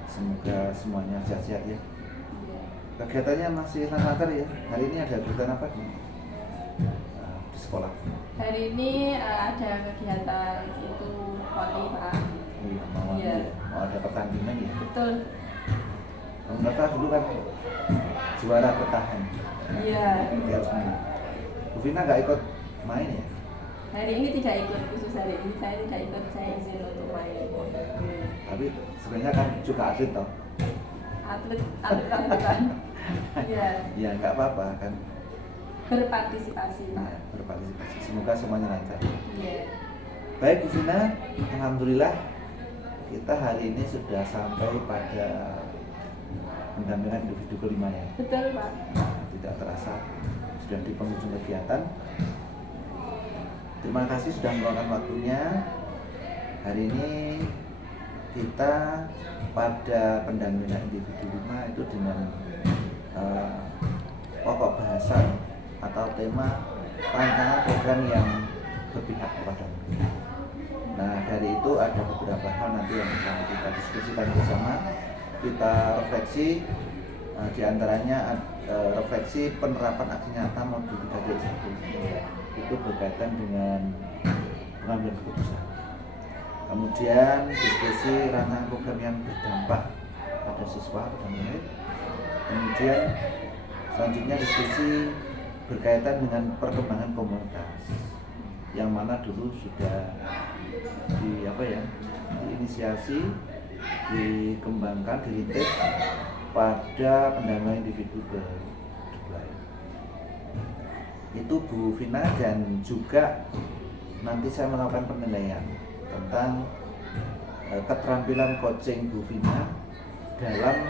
Semoga semuanya sehat-sehat ya. Iya. Kegiatannya masih lancar ya. Hari ini ada kegiatan apa di sekolah? Hari ini ada kegiatan itu voli Pak. Iya, mau, Iya. mau ada pertandingan ya. Betul. Kamu kata dulu kan juara bertahan. Iya. Dia harus menang. Bu Vina nggak ikut main ya? Hari ini tidak ikut, khusus hari ini saya tidak ikut, saya izin untuk main. Tapi sebenarnya kan juga atlet toh. Atlet kan. Iya. Ya nggak apa-apa kan. Berpartisipasi Pak. Nah, berpartisipasi. Semoga semuanya lancar. Iya. Baik Bu Vina, alhamdulillah kita hari ini sudah sampai pada pendampingan individu kelima ya. Betul Pak. Tidak terasa sudah di penghujung kegiatan. Terima kasih sudah meluangkan waktunya. Hari ini kita pada pendampingan individu 5 itu dengan pokok bahasan atau tema rancangan program yang berpihak kepada murid. Nah, dari itu ada beberapa hal nanti yang akan kita diskusikan bersama. Kita refleksi, diantaranya refleksi penerapan aksi nyata modul 3.1 itu berkaitan dengan pengambilan keputusan. Kemudian diskusi rancangan program yang berdampak pada siswa dan murid. Kemudian selanjutnya diskusi berkaitan dengan perkembangan komunitas, yang mana dulu sudah diinisiasi, dikembangkan, dirintis pada pendampingan individu kedua. Itu Bu Vina, dan juga nanti saya melakukan penilaian tentang keterampilan coaching Bu Vina dalam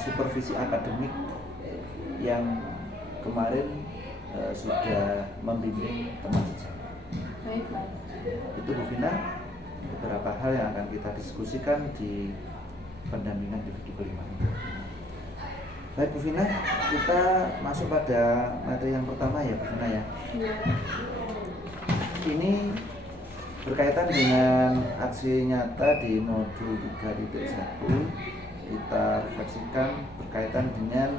supervisi akademik yang kemarin sudah membimbing teman sejawat. Baik Pak. Itu Bu Vina, beberapa hal yang akan kita diskusikan di pendampingan individu kelima. Baik Bu Vina, kita masuk pada materi yang pertama ya Bu Vina ya. Iya. Ini berkaitan dengan aksi nyata di modul 3.1. Kita refleksikan berkaitan dengan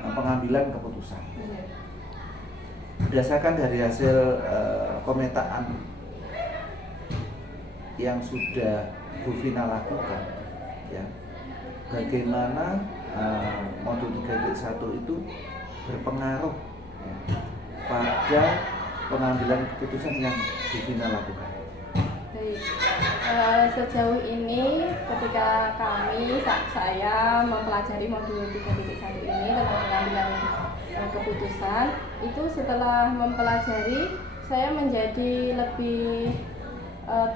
pengambilan keputusan. Berdasarkan dari hasil pemetaan yang sudah Bu Vina lakukan, ya, bagaimana modul 3.1 itu berpengaruh ya, pada pengambilan keputusan yang Bu Vina lakukan. Baik. Sejauh ini ketika saya mempelajari modul 3.1 ini tentang pengambilan keputusan, itu setelah mempelajari saya menjadi lebih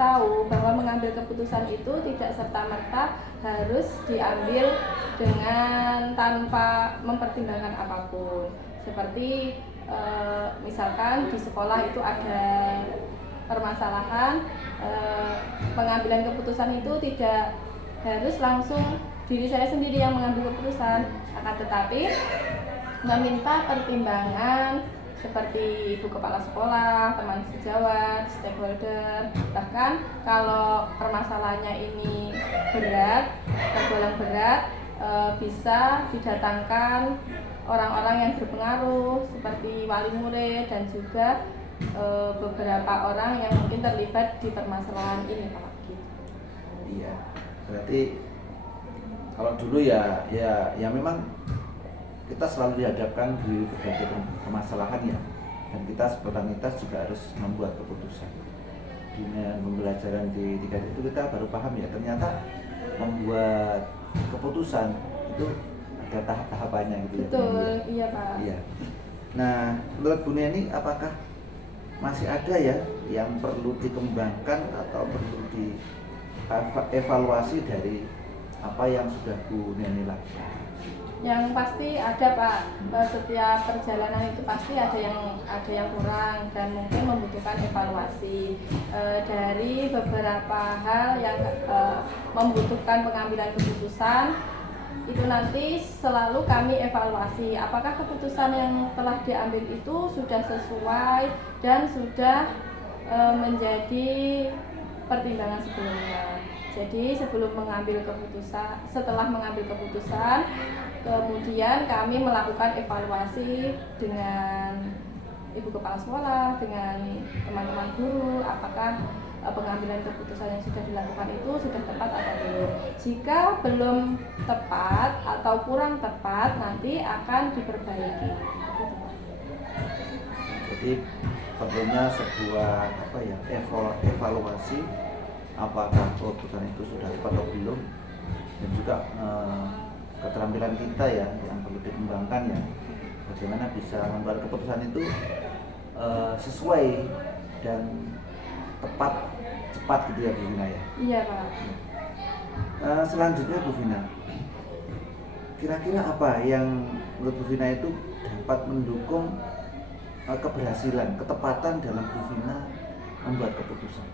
tahu bahwa mengambil keputusan itu tidak serta-merta harus diambil dengan tanpa mempertimbangkan apapun. Seperti misalkan di sekolah itu ada permasalahan, pengambilan keputusan itu tidak harus langsung diri saya sendiri yang mengambil keputusan, akan tetapi meminta pertimbangan seperti ibu kepala sekolah, teman sejawat, stakeholder. Bahkan kalau permasalahannya ini berat, tergolong berat, bisa didatangkan orang-orang yang berpengaruh seperti wali murid dan juga beberapa orang yang mungkin terlibat di permasalahan ini Pak. Iya, berarti kalau dulu ya memang kita selalu dihadapkan di berbagai permasalahan ya, dan kita spontanitas juga harus membuat keputusan. Dengan pembelajaran di 3 itu kita baru paham ya, ternyata membuat keputusan itu ada tahap-tahapannya gitu. Betul, iya Pak. Iya. Nah, menurut Bu Neni, apakah masih ada ya yang perlu dikembangkan atau perlu dievaluasi dari apa yang sudah Bu Neni lakukan? Yang pasti ada Pak, setiap perjalanan itu pasti ada yang kurang dan mungkin membutuhkan evaluasi dari beberapa hal yang membutuhkan pengambilan keputusan. Itu nanti selalu kami evaluasi apakah keputusan yang telah diambil itu sudah sesuai dan sudah menjadi pertimbangan sebelumnya. Jadi setelah mengambil keputusan, kemudian kami melakukan evaluasi dengan ibu kepala sekolah, dengan teman-teman guru, apakah pengambilan keputusan yang sudah dilakukan itu sudah tepat atau belum. Jika belum tepat atau kurang tepat, nanti akan diperbaiki. Jadi perlunya sebuah evaluasi apakah keputusan itu sudah tepat atau belum, dan juga keterampilan kita ya yang perlu dikembangkan ya, bagaimana bisa membuat keputusan itu sesuai dan cepat gitu ya Bu Vina ya. Iya Pak. Selanjutnya Bu Vina, kira-kira apa yang menurut Bu Vina itu dapat mendukung keberhasilan, ketepatan dalam Bu Vina membuat keputusan?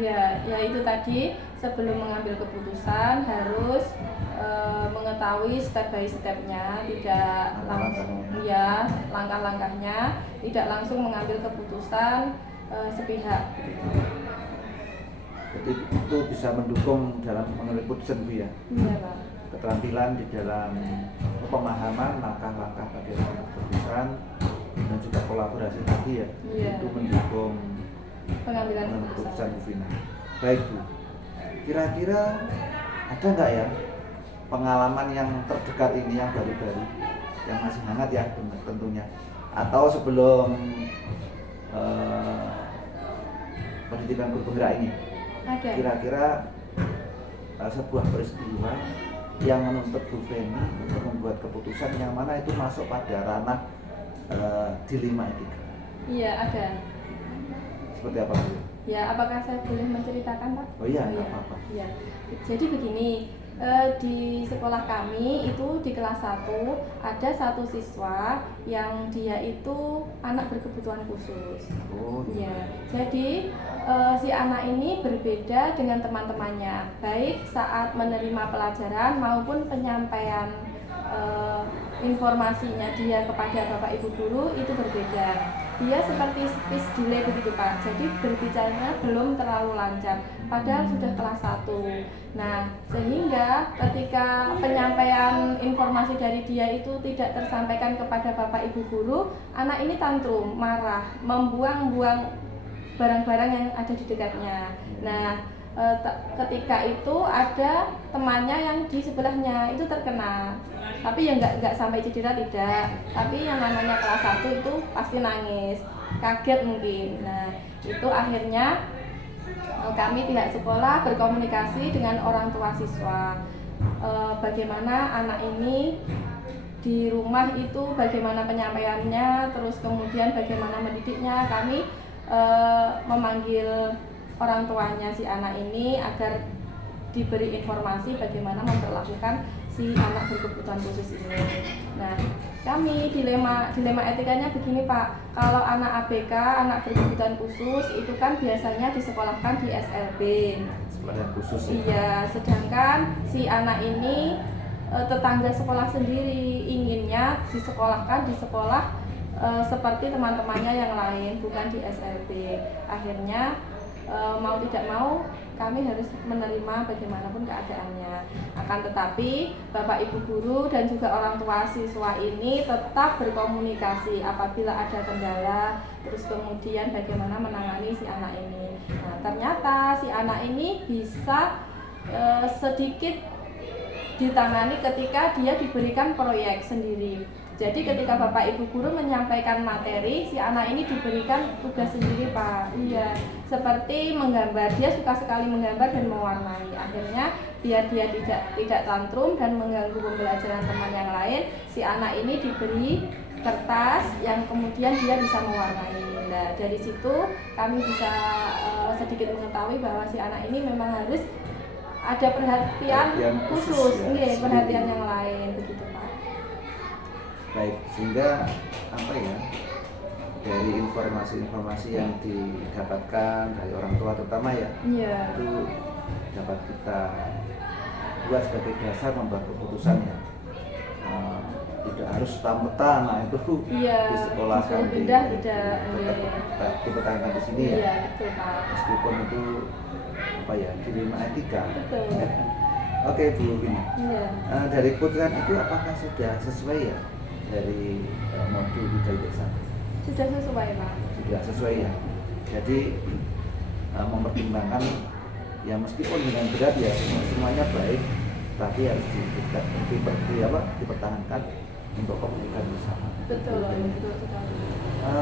Ya itu tadi, sebelum mengambil keputusan harus mengetahui step by stepnya, tidak langsung langkah-langkahnya, tidak langsung mengambil keputusan sepihak. Jadi itu bisa mendukung dalam mengambil keputusan Bu ya. Iya Pak. Keterampilan di dalam pemahaman langkah-langkah bagaimana keputusan dan juga kolaborasi tadi ya, itu mendukung pengambilan keputusan Bu Vina. Baik Bu, kira-kira ada nggak ya pengalaman yang terdekat ini yang baru-baru, yang masih hangat ya tentunya, atau sebelum pendidikan guru penggerak ini, ada kira-kira sebuah peristiwa yang menuntut Bu Feni untuk membuat keputusan yang mana itu masuk pada ranah dilema etika? Iya ada. Seperti apa Bu? Ya, apakah saya boleh menceritakan Pak? Oh iya, nggak apa-apa. Ya. Jadi begini, di sekolah kami itu di kelas 1 ada satu siswa yang dia itu anak berkebutuhan khusus. Oh iya. Ya, jadi si anak ini berbeda dengan teman-temannya, baik saat menerima pelajaran maupun penyampaian informasinya dia kepada Bapak Ibu guru itu berbeda. Dia seperti speech delay begitu Pak, jadi berbicaranya belum terlalu lancar, padahal sudah kelas 1. Nah, sehingga ketika penyampaian informasi dari dia itu tidak tersampaikan kepada Bapak Ibu guru, anak ini tantrum, marah, membuang-buang barang-barang yang ada di dekatnya. Nah, ketika itu ada temannya yang di sebelahnya itu terkena, tapi ya nggak sampai cedera tidak, tapi yang namanya kelas 1 itu pasti nangis, kaget mungkin. Nah, itu akhirnya kami pihak sekolah berkomunikasi dengan orang tua siswa, bagaimana anak ini di rumah itu bagaimana penyampaiannya, terus kemudian bagaimana mendidiknya. Kami memanggil orang tuanya si anak ini agar diberi informasi bagaimana memperlakukan si anak berkebutuhan khusus ini. Nah, kami dilema etikanya begini Pak, kalau anak ABK, anak berkebutuhan khusus itu kan biasanya disekolahkan di SLB. Sekolah khusus ya? Iya, sedangkan si anak ini tetangga sekolah sendiri inginnya disekolahkan di sekolah seperti teman-temannya yang lain, bukan di SLB. Akhirnya mau tidak mau kami harus menerima bagaimanapun keadaannya. Akan tetapi Bapak Ibu guru dan juga orang tua siswa ini tetap berkomunikasi apabila ada kendala, terus kemudian bagaimana menangani si anak ini. Nah, ternyata si anak ini bisa sedikit ditangani ketika dia diberikan proyek sendiri. Jadi ketika Bapak Ibu guru menyampaikan materi, si anak ini diberikan tugas sendiri Pak. Iya, seperti menggambar. Dia suka sekali menggambar dan mewarnai. Akhirnya biar dia tidak tantrum dan mengganggu pembelajaran teman yang lain, si anak ini diberi kertas yang kemudian dia bisa mewarnai. Nah, dari situ kami bisa sedikit mengetahui bahwa si anak ini memang harus ada perhatian khusus, ya, perhatian yang lain begitu Pak. Baik, sehingga apa ya, dari informasi-informasi yang didapatkan dari orang tua terutama ya, itu dapat kita buat sebagai dasar membuat keputusan ya. Tidak harus serta-merta anak itu Iya, disekolahkan disuruh pindah tidak. Iya. dipertahankan di sini ya. Iya, betul Pak. Meskipun itu apa ya, dilema etika. Betul. Oke Bu Vina. Iya. Dari putusan itu apakah sudah sesuai ya dari modul budaya desa? Sudah sesuai Pak. Sudah sesuai ya. Jadi mempertimbangkan ya meskipun dengan berat ya semuanya baik, tapi harus dipertahankan untuk kebaikan bersama. Betul, betul sekali.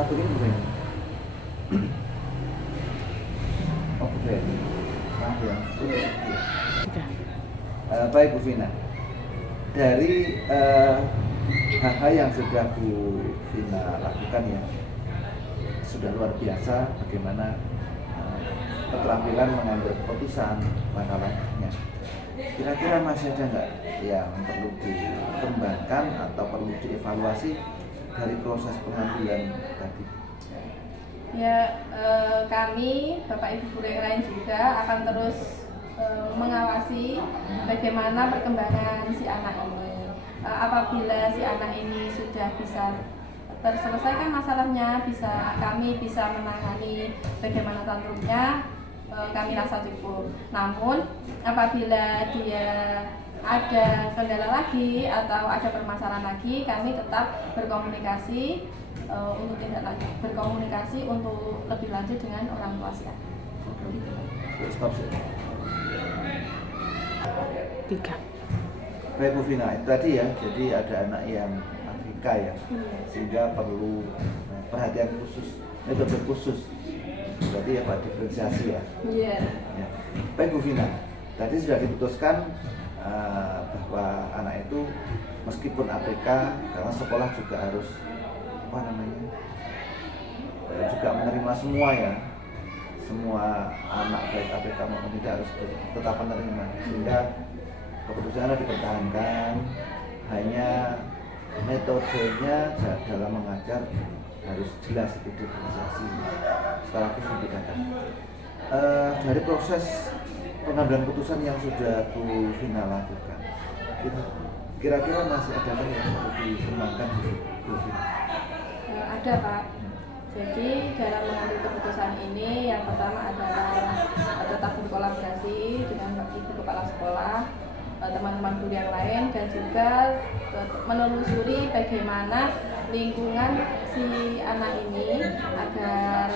Begini Bu Vina. Oh Bu Vina. Maaf ya. Baik Bu Vina. Dari hal-hal yang sudah Bu Vina lakukan ya, sudah luar biasa bagaimana keterampilan mengambil keputusan langkah-langkahnya. Kira-kira masih ada nggak yang perlu dikembangkan atau perlu dievaluasi dari proses pengambilan tadi? Ya, kami Bapak Ibu guru yang lain juga akan terus mengawasi bagaimana perkembangan si anak ini. Apabila si anak ini sudah bisa terselesaikan masalahnya, kami bisa menangani bagaimana tantrumnya, kami rasa cukup. Namun apabila dia ada kendala lagi atau ada permasalahan lagi, kami tetap berkomunikasi untuk tidak lanjut, berkomunikasi untuk lebih lanjut dengan orang tua si anak. Stop sih. 3. Baik Bu Vina, itu tadi ya, jadi ada anak yang Afrika ya, sehingga perlu perhatian khusus, metode khusus. Berarti ya Pak, diferensiasi ya. Iya. Ya. Baik Bu Vina, tadi sudah diputuskan bahwa anak itu meskipun ABK, karena sekolah juga harus juga menerima semua ya, semua anak baik ABK maupun tidak harus tetap menerima, sehingga keputusannya dipertahankan, hanya metodenya dalam mengajar harus jelas itu diferensiasi secara khusus dibedakan. Dari proses pengambilan keputusan yang sudah Bu Vina lakukan, kira-kira masih ada yang perlu dikembangkan Bu Vina? Ada Pak. Jadi dalam mengambil keputusan ini yang pertama adalah tetap berkolaborasi dengan Ibu Kepala Sekolah, teman-teman guru yang lain, dan juga menelusuri bagaimana lingkungan si anak ini agar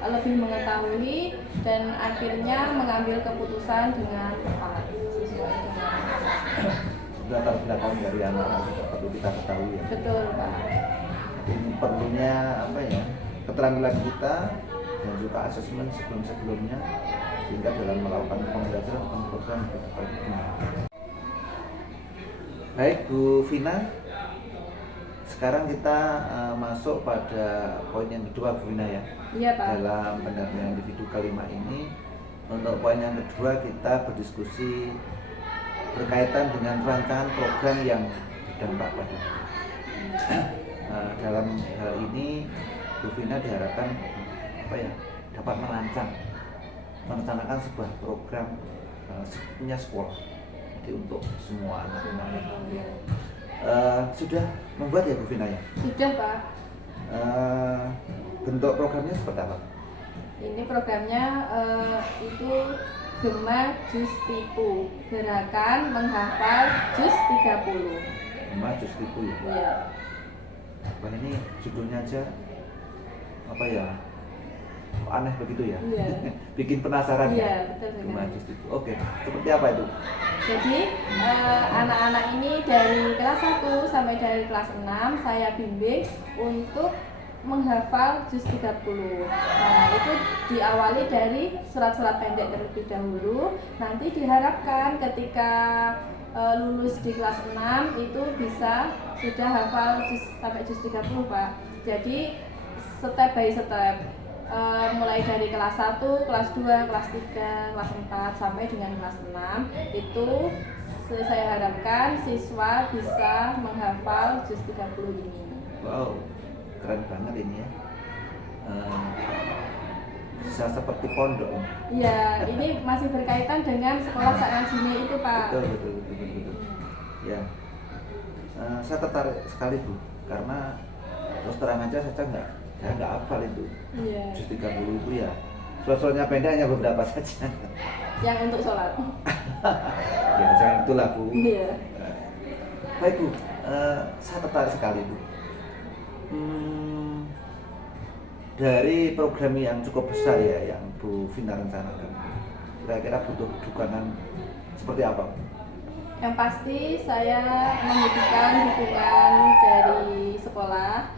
lebih mengetahui dan akhirnya mengambil keputusan dengan tepat sesuai dengan latar belakang dari anak juga perlu kita ketahui ya. betul Pak. Ini perlunya keterampilan kita dan juga asesmen sebelum-sebelumnya, sehingga dalam melakukan pembelajaran program baik Bu Vina. Sekarang kita masuk pada poin yang kedua Bu Vina ya. Iya Pak. Dalam pendampingan individu kelima ini, untuk poin yang kedua kita berdiskusi berkaitan dengan rancangan program yang berdampak pada dalam hal ini Bu Vina diharapkan dapat merencanakan sebuah program punya sekolah, jadi untuk semua anak-anak. Sudah membuat ya Bu Vina ya? Sudah Pak. Bentuk programnya seperti apa? Ini programnya itu Gema Jus Tipu, gerakan menghafal Jus 30. Gema Jus Tipu ya? Iya. Wah, ini judulnya aja kok aneh begitu ya? Iya. Bikin penasaran Iya, ya? betul sekali. Gema Jus Tipu. Oke, seperti apa itu? Jadi anak-anak ini dari kelas 1 sampai dari kelas 6 saya bimbing untuk menghafal Juz 30. Nah, itu diawali dari surat-surat pendek terlebih dahulu. Nanti diharapkan ketika lulus di kelas 6 itu bisa sudah hafal sampai Juz 30, Pak. Jadi step by step. Mulai dari kelas 1, kelas 2, kelas 3, kelas 4 sampai dengan kelas 6 itu saya harapkan siswa bisa menghafal Juz 30 ini. Wow, keren banget ini ya. Bisa seperti pondok. Iya, ini masih berkaitan dengan sekolah saat sini itu, Pak. Betul. Ya. saya tertarik sekali Bu, karena terus terang aja saya nggak hafal itu. Iya. Juz 30 itu ya surat-suratnya pendek hanya beberapa saja. Yang untuk sholat. Ya jangan itulah Bu. Iya. Baik Bu, saya tertarik sekali Bu. Dari program yang cukup besar ya yang Bu Vina rencanakan, kira-kira butuh dukungan seperti apa? Yang pasti saya membutuhkan dukungan dari sekolah,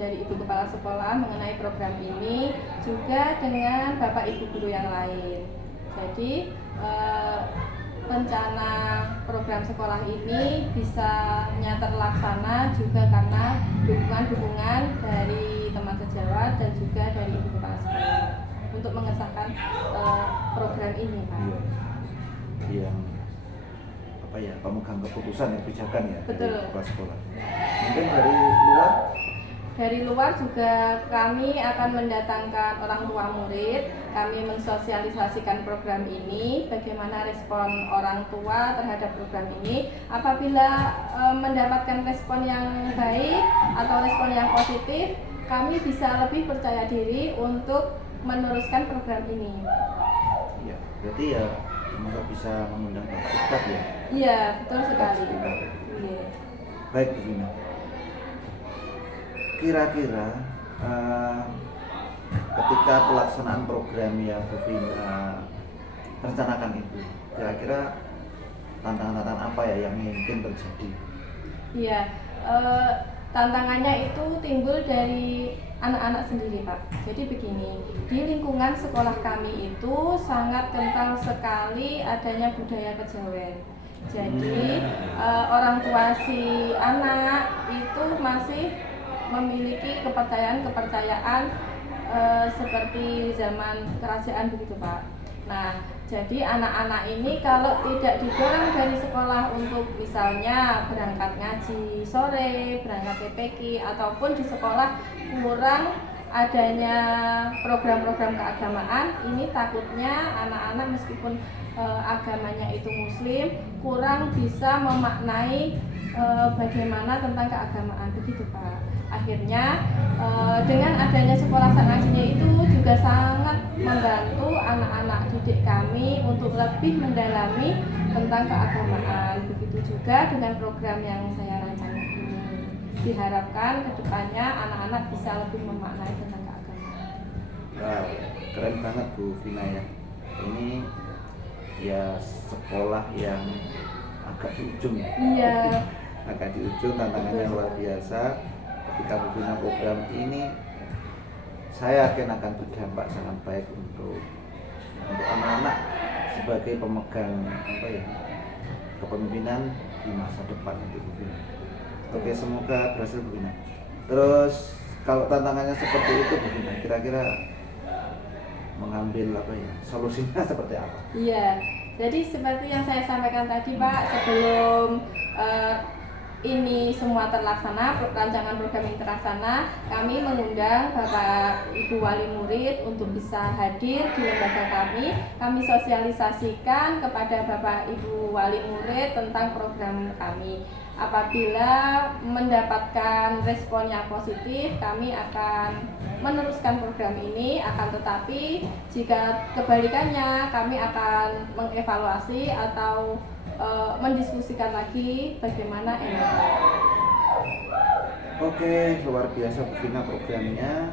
dari ibu kepala sekolah mengenai program ini, juga dengan bapak ibu guru yang lain. Jadi rencana program sekolah ini bisa terlaksana juga karena dukungan dari teman sejawat dan juga dari ibu kepala sekolah untuk mengesahkan program ini, Pak. Yang apa ya, pemegang keputusan kebijakan ya. Betul. Dari kepala sekolah. Mungkin dari luar? Dari luar juga kami akan mendatangkan orang tua murid. Kami mensosialisasikan program ini, bagaimana respon orang tua terhadap program ini. Apabila mendapatkan respon yang baik atau respon yang positif, kami bisa lebih percaya diri untuk meneruskan program ini. Iya, berarti ya semoga bisa mengundang Bapak Ustadz ya. Iya, betul sekali. Iya. Baik Bu Vina. Kira-kira ketika pelaksanaan program yang Bu Vina rencanakan itu, kira-kira tantangan-tantangan apa ya yang mungkin terjadi? Iya, tantangannya itu timbul dari anak-anak sendiri, Pak. Jadi begini, di lingkungan sekolah kami itu sangat kental sekali adanya budaya kejawen. Jadi orang tua si anak itu masih memiliki kepercayaan seperti zaman kerajaan begitu, Pak. Nah, jadi anak-anak ini kalau tidak didorong dari sekolah untuk misalnya berangkat ngaji sore, berangkat PPK, ataupun di sekolah kurang adanya program-program keagamaan, ini takutnya anak-anak meskipun agamanya itu muslim kurang bisa memaknai bagaimana tentang keagamaan begitu, Pak. Akhirnya dengan adanya sekolah ngajinya itu juga sangat membantu anak-anak didik kami untuk lebih mendalami tentang keagamaan. Begitu juga dengan program yang saya rancangkan ini. Diharapkan kedepannya anak-anak bisa lebih memaknai tentang keagamaan. Wow, keren banget Bu Vina ya. Ini ya sekolah yang agak di ujung ya. Iya. Agak di ujung, tantangannya Betul. luar biasa. Ketika Bu Vina program ini, saya yakin akan berdampak sangat baik untuk anak-anak sebagai pemegang apa ya, kepemimpinan di masa depan itu Bu Vina. Oke, semoga berhasil Bu Vina. Terus kalau tantangannya seperti itu Bu Vina, kira-kira mengambil apa ya, solusinya seperti apa? Iya, jadi seperti yang saya sampaikan tadi, Pak, sebelum ini semua terlaksana, rancangan program ini terlaksana, kami mengundang Bapak Ibu Wali Murid untuk bisa hadir di lembaga kami. Kami sosialisasikan kepada Bapak Ibu Wali Murid tentang program kami. Apabila mendapatkan respon yang positif, kami akan meneruskan program ini. Akan tetapi jika kebalikannya, kami akan mengevaluasi atau mendiskusikan lagi bagaimana enaknya. Oke, luar biasa Bu Vina programnya.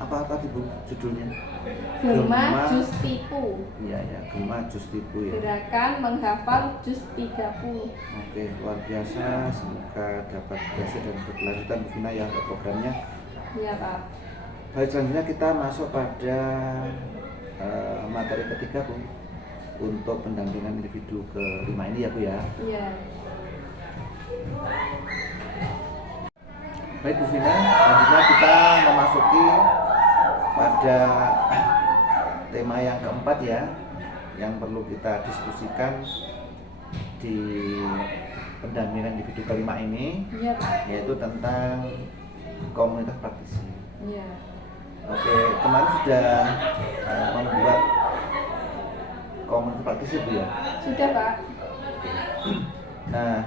Apa tadi Bu judulnya? Gema Juz Tipu. Iya ya, Gema Juz Tipu ya. Gerakan menghafal Juz 30. Oke, luar biasa. Semoga dapat berhasil dan berkelanjutan Bu Vina yang untuk programnya. Iya, Pak. Baik, selanjutnya kita masuk pada materi ketiga Bu, untuk pendampingan individu ke-5 ini ya Bu ya. Iya. Baik Bu Vina, selanjutnya kita memasuki pada tema yang keempat ya, yang perlu kita diskusikan di pendampingan individu ke-5 ini, Iya, Pak. yaitu tentang komunitas praktisi. Iya. Oke, kemarin sudah membuat komunitas praktisi Bu ya. Sudah, Pak. Nah,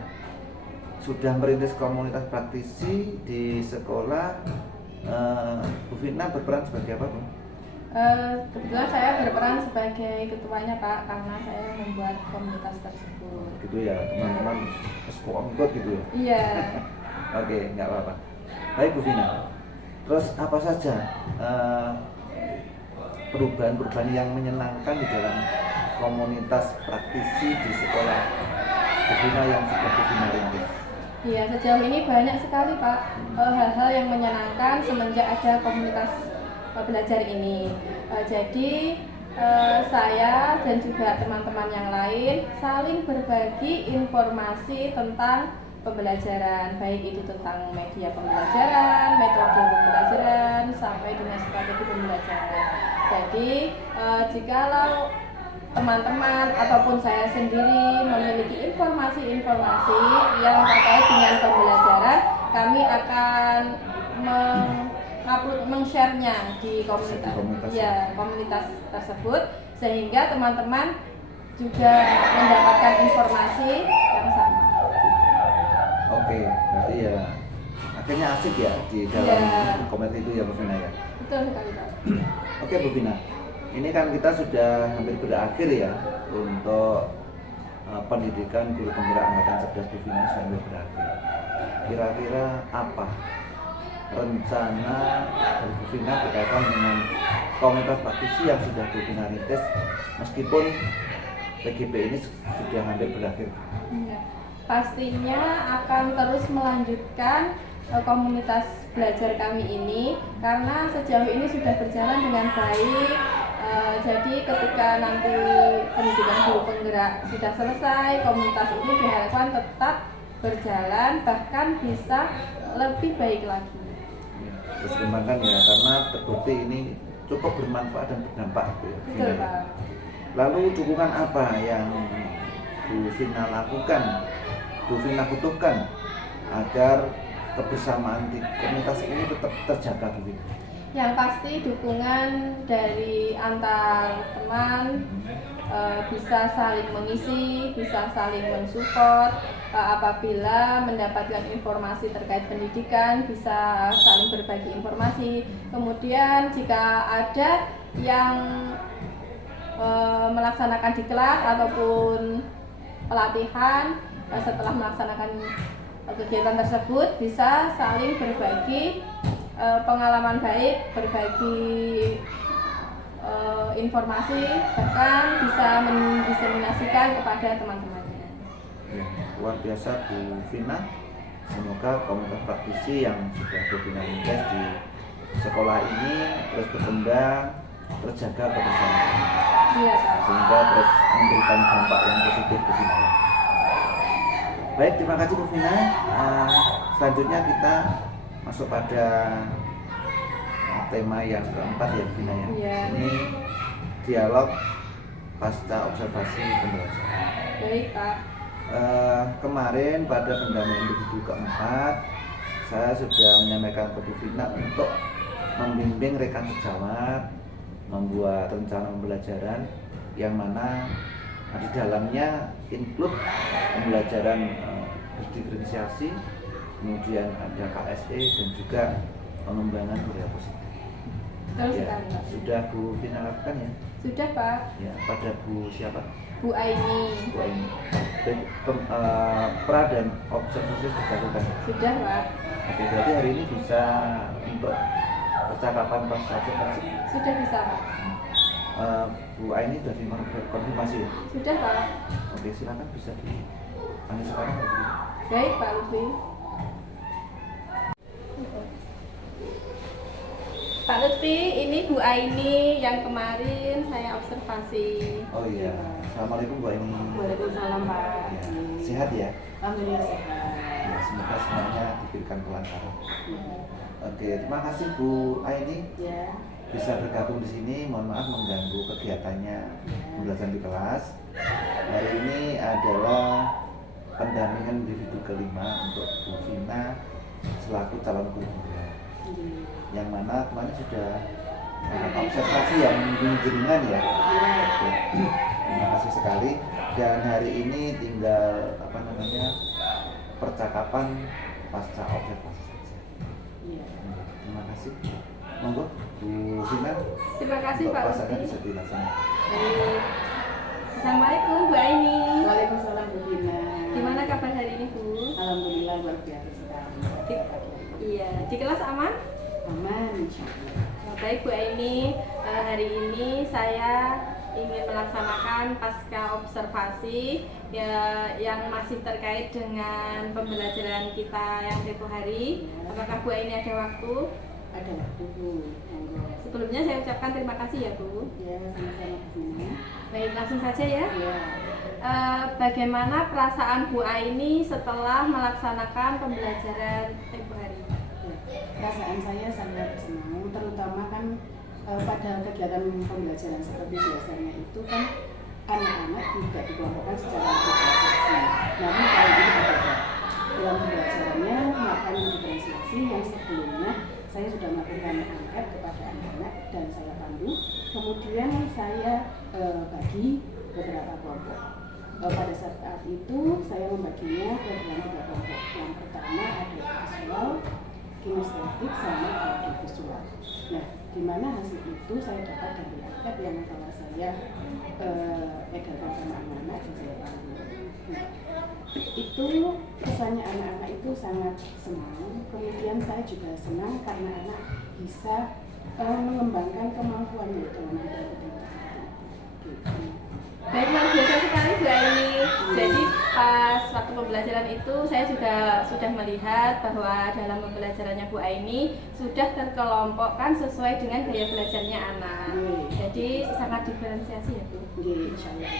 sudah merintis komunitas praktisi di sekolah. Bu Vina berperan sebagai apa, Bu? Kebetulan saya berperan sebagai ketuanya Pak, karena saya membuat komunitas tersebut. Gitu ya, teman-teman ikut gitu ya? Iya. Oke, nggak apa-apa. Baik Bu Vina, terus apa saja perubahan-perubahan yang menyenangkan di dalam komunitas praktisi di sekolah Bu Vina yang sudah Bu Vina rintis? Iya, sejauh ini banyak sekali Pak hal-hal yang menyenangkan semenjak ada komunitas belajar ini. Jadi saya dan juga teman-teman yang lain saling berbagi informasi tentang pembelajaran, baik itu tentang media pembelajaran, metode pembelajaran, sampai dengan strategi pembelajaran. Jadi jikalau teman-teman ataupun saya sendiri memiliki informasi-informasi yang terkait dengan pembelajaran, kami akan meng-share-nya di komunitas tersebut, sehingga teman-teman juga mendapatkan informasi yang sama. Oke, berarti ya akhirnya asik ya di dalam komunitas itu ya Bu Vina ya. Betul sekali Pak. Oke Bu Vina, ini kan kita sudah hampir berakhir ya untuk pendidikan guru penggerak angkatan cerdas Bu Vina sudah hampir berakhir. Kira-kira apa rencana dari Bu Vina berkaitan dengan komunitas praktisi yang sudah Bu Vina rintis meskipun PGP ini sudah hampir berakhir? Ya, pastinya akan terus melanjutkan komunitas belajar kami ini, karena sejauh ini sudah berjalan dengan baik. Jadi ketika nanti pendidikan guru penggerak sudah selesai, komunitas ini diharapkan tetap berjalan, bahkan bisa lebih baik lagi. Terus kembangkan ya, karena terbukti ini cukup bermanfaat dan berdampak gitu ya. Betul Pak. Lalu dukungan apa yang Bu Vina lakukan, Bu Vina butuhkan agar kebersamaan di komunitas ini tetap terjaga Bu Vina? Yang pasti dukungan dari antar teman, bisa saling mengisi, bisa saling mensupport. Apabila mendapatkan informasi terkait pendidikan, bisa saling berbagi informasi. Kemudian jika ada yang melaksanakan diklat ataupun pelatihan, setelah melaksanakan kegiatan tersebut bisa saling berbagi pengalaman baik, berbagi informasi, bahkan bisa mendiseminasikan kepada teman-temannya. Ya, luar biasa Bu Vina. Semoga komunitas praktisi yang sudah Bu Vina rintis di sekolah ini terus berkembang, terjaga kebersamaan, Iya Pak. sehingga terus memberikan dampak yang positif Bu Vina. Baik, terima kasih Bu Vina. Selanjutnya kita masuk pada tema yang keempat ya Bu Vina ya. Iya. Ini dialog pasca observasi pembelajaran. Baik Pak. Kemarin pada pendampingan individu keempat, saya sudah menyampaikan ke Bu Vina untuk membimbing rekan sejawat membuat rencana pembelajaran yang mana di dalamnya include pembelajaran berdiferensiasi, kemudian ada KSE dan juga pengembangan budaya positif. Betul Ya, sekali Pak. sudah Bu Vina lakukan ya? Sudah Pak. Ya, pada Bu siapa? Bu Aini. Bu Aini. Pra dan observasi sudah dilakukan. Sudah Pak. Oke, berarti hari ini bisa untuk percakapan pasca observasi. Sudah bisa Pak. Bu Aini sudah dikonfirmasi ya? Sudah Pak. Oke, silakan bisa dipanggil sekarang ya, Bu. Baik Pak Lutfi. Pak Lutfi, ini Bu Aini yang kemarin saya observasi. Oh iya, assalamualaikum Bu Aini. Waalaikumsalam Pak. Ya, sehat ya? Alhamdulillah sehat. Ya, semoga semuanya diberikan kelancaran. Oke, terima kasih Bu Aini Ya. bisa bergabung di sini. Mohon maaf mengganggu kegiatannya pembelajaran di kelas. Hari ini adalah pendampingan individu kelima untuk Bu Vina selaku calon guru penggerak. Yang mana kemarin sudah observasi yang bimbingan ya. Oke. Terima kasih sekali. Dan hari ini tinggal percakapan pasca observasi saja. Iya. Terima kasih. Monggo Bu Sinar. Terima kasih untuk Pak pasangan Lutfi. bisa dilaksanakan. Baik. Assalamualaikum Bu Aini. Waalaikumsalam Bu Gina. Gimana kabar hari ini Bu? Alhamdulillah luar biasa sekali. Iya, di kelas aman? Aman, insyaallah. Baik Bu Aini, hari ini saya ingin melaksanakan pasca observasi ya, yang masih terkait dengan pembelajaran kita yang tempoh hari. Apakah Bu Aini ada waktu? Ada waktu Bu. Monggo. Sebelumnya saya ucapkan terima kasih ya Bu. Ya, sama-sama Bu Gina. Baik, langsung saja ya. Ya. Bagaimana perasaan Bu Aini setelah melaksanakan pembelajaran tempoh hari? Perasaan saya sangat senang, terutama kan pada kegiatan pembelajaran seperti biasanya itu kan anak-anak tidak dikelompokkan secara diferensiasi. Namun kali ini berbeda. Dalam pembelajarannya melakukan diferensiasi yang sebelumnya saya sudah melakukan angket kepada anak-anak dan saya pandu. Kemudian saya bagi beberapa kelompok. Pada saat itu saya membaginya ke dalam 3 kelompok. Yang pertama ada visual, kinestetik sama audiovisual. Nah, di mana hasil itu saya dapat dari angket yang telah saya edarkan sama anak-anak dan saya pandu. Nah, itu kesannya anak-anak itu sangat senang. Kemudian saya juga senang karena anak bisa mengembangkan kemampuannya dalam bidang pendidikan. Baik, luar biasa sekali Bu Aini. Jadi pas waktu pembelajaran itu saya juga sudah melihat bahwa dalam pembelajarannya Bu Aini sudah terkelompokkan sesuai dengan gaya belajarnya anak. Jadi sangat diferensiasi ya Bu. Insyaallah.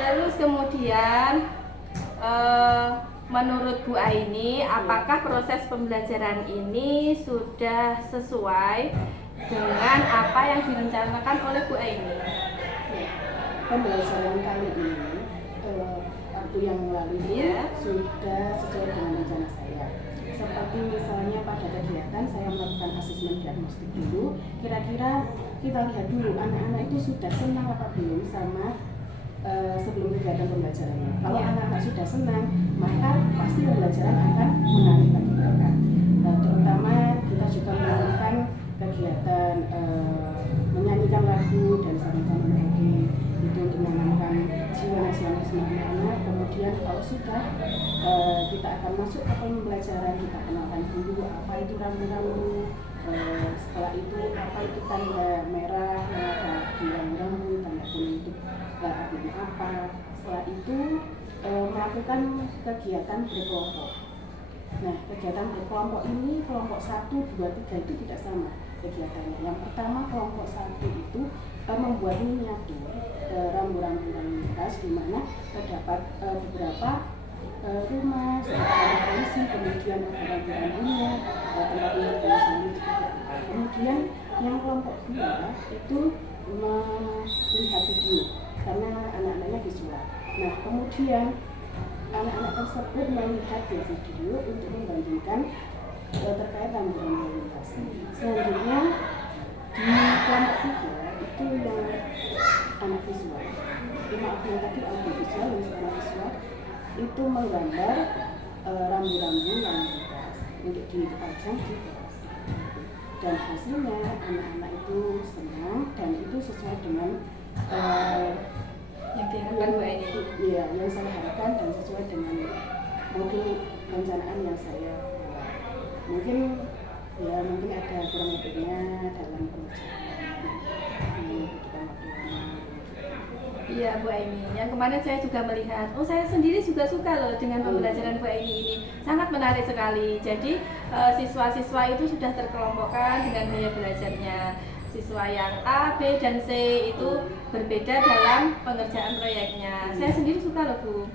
Terus kemudian menurut Bu Aini, apakah proses pembelajaran ini sudah sesuai dengan apa yang direncanakan oleh Bu Aini? Pembelajaran kali ini waktu yang lalu Iya. sudah sesuai dengan rencana saya. Seperti misalnya pada kegiatan saya melakukan asesmen diagnostik dulu. Kira-kira kita lihat dulu anak-anak itu sudah senang apa belum sama sebelum kegiatan pembelajarannya. Kalau anak-anak sudah senang, maka pasti pembelajaran akan menarik bagi mereka. Terutama kita juga melakukan kegiatan menyanyikan lagu dan sama-sama menyanyi itu untuk menanamkan jiwa nasionalisme anak. Kemudian kalau sudah kita akan masuk ke pembelajaran, kita kenalkan dulu apa itu rambu-rambu. Setelah itu apa itu tanda merah di rambu-rambu, tanda kuning itu artinya apa. Setelah itu melakukan kegiatan berkelompok. Nah, kegiatan berkelompok ini kelompok 1, 2, 3 itu tidak sama kegiatannya. Yang pertama kelompok 1 itu membuat miniatur rambu-rambu lalu lintas di mana terdapat beberapa rumah, ada polisi, kemudian ada rambu-rambunya, tempat informasi. Kemudian yang kelompok 2 itu melihat video karena anak-anaknya visual. Nah, kemudian anak-anak tersebut melihat video untuk membandingkan terkait rambu-rambu lalu lintas. Selanjutnya di kelompok 3 itu yang anak visual. Maaf yang tadi audiovisual, yang anak visual itu menggambar rambu-rambu lalu lintas untuk dipajang di kelas. Dan hasilnya anak-anak itu senang dan itu sesuai dengan Yang diharapkan Bu Aini. Iya, yang saya harapkan dan sesuai dengan modul perencanaan yang saya buat. Mungkin ada kurang lebihnya dalam pengerjaan. Iya Bu Aini, yang kemarin saya juga melihat, saya sendiri juga suka loh dengan pembelajaran Bu Aini ini, sangat menarik sekali. Jadi siswa-siswa itu sudah terkelompokkan dengan gaya belajarnya. Siswa yang A, B, dan C itu berbeda dalam pengerjaan proyeknya. Saya sendiri suka loh Bu.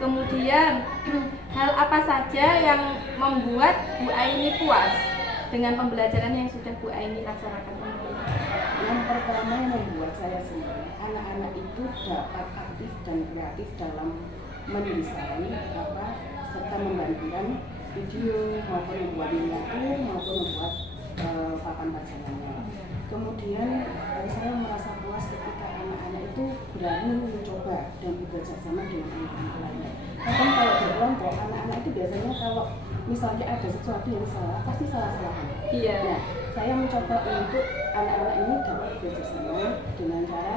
Kemudian hal apa saja yang membuat Bu Aini puas dengan pembelajaran yang sudah Bu Aini laksanakan? Yang pertama yang membuat saya senang, anak-anak itu dapat aktif dan kreatif dalam mendesain serta membandingkan video maupun membuat miniatur maupun membuat papan pajangannya. Kemudian saya merasa puas ketika anak-anak itu berani mencoba berdua dan bekerja sama dengan anak-anak lainnya. Kadang kalau berkelompok, anak-anak itu biasanya kalau misalnya ada sesuatu yang salah, pasti salah-salahan. Iya. Nah, saya mencoba untuk anak-anak ini dapat bekerja sama dengan cara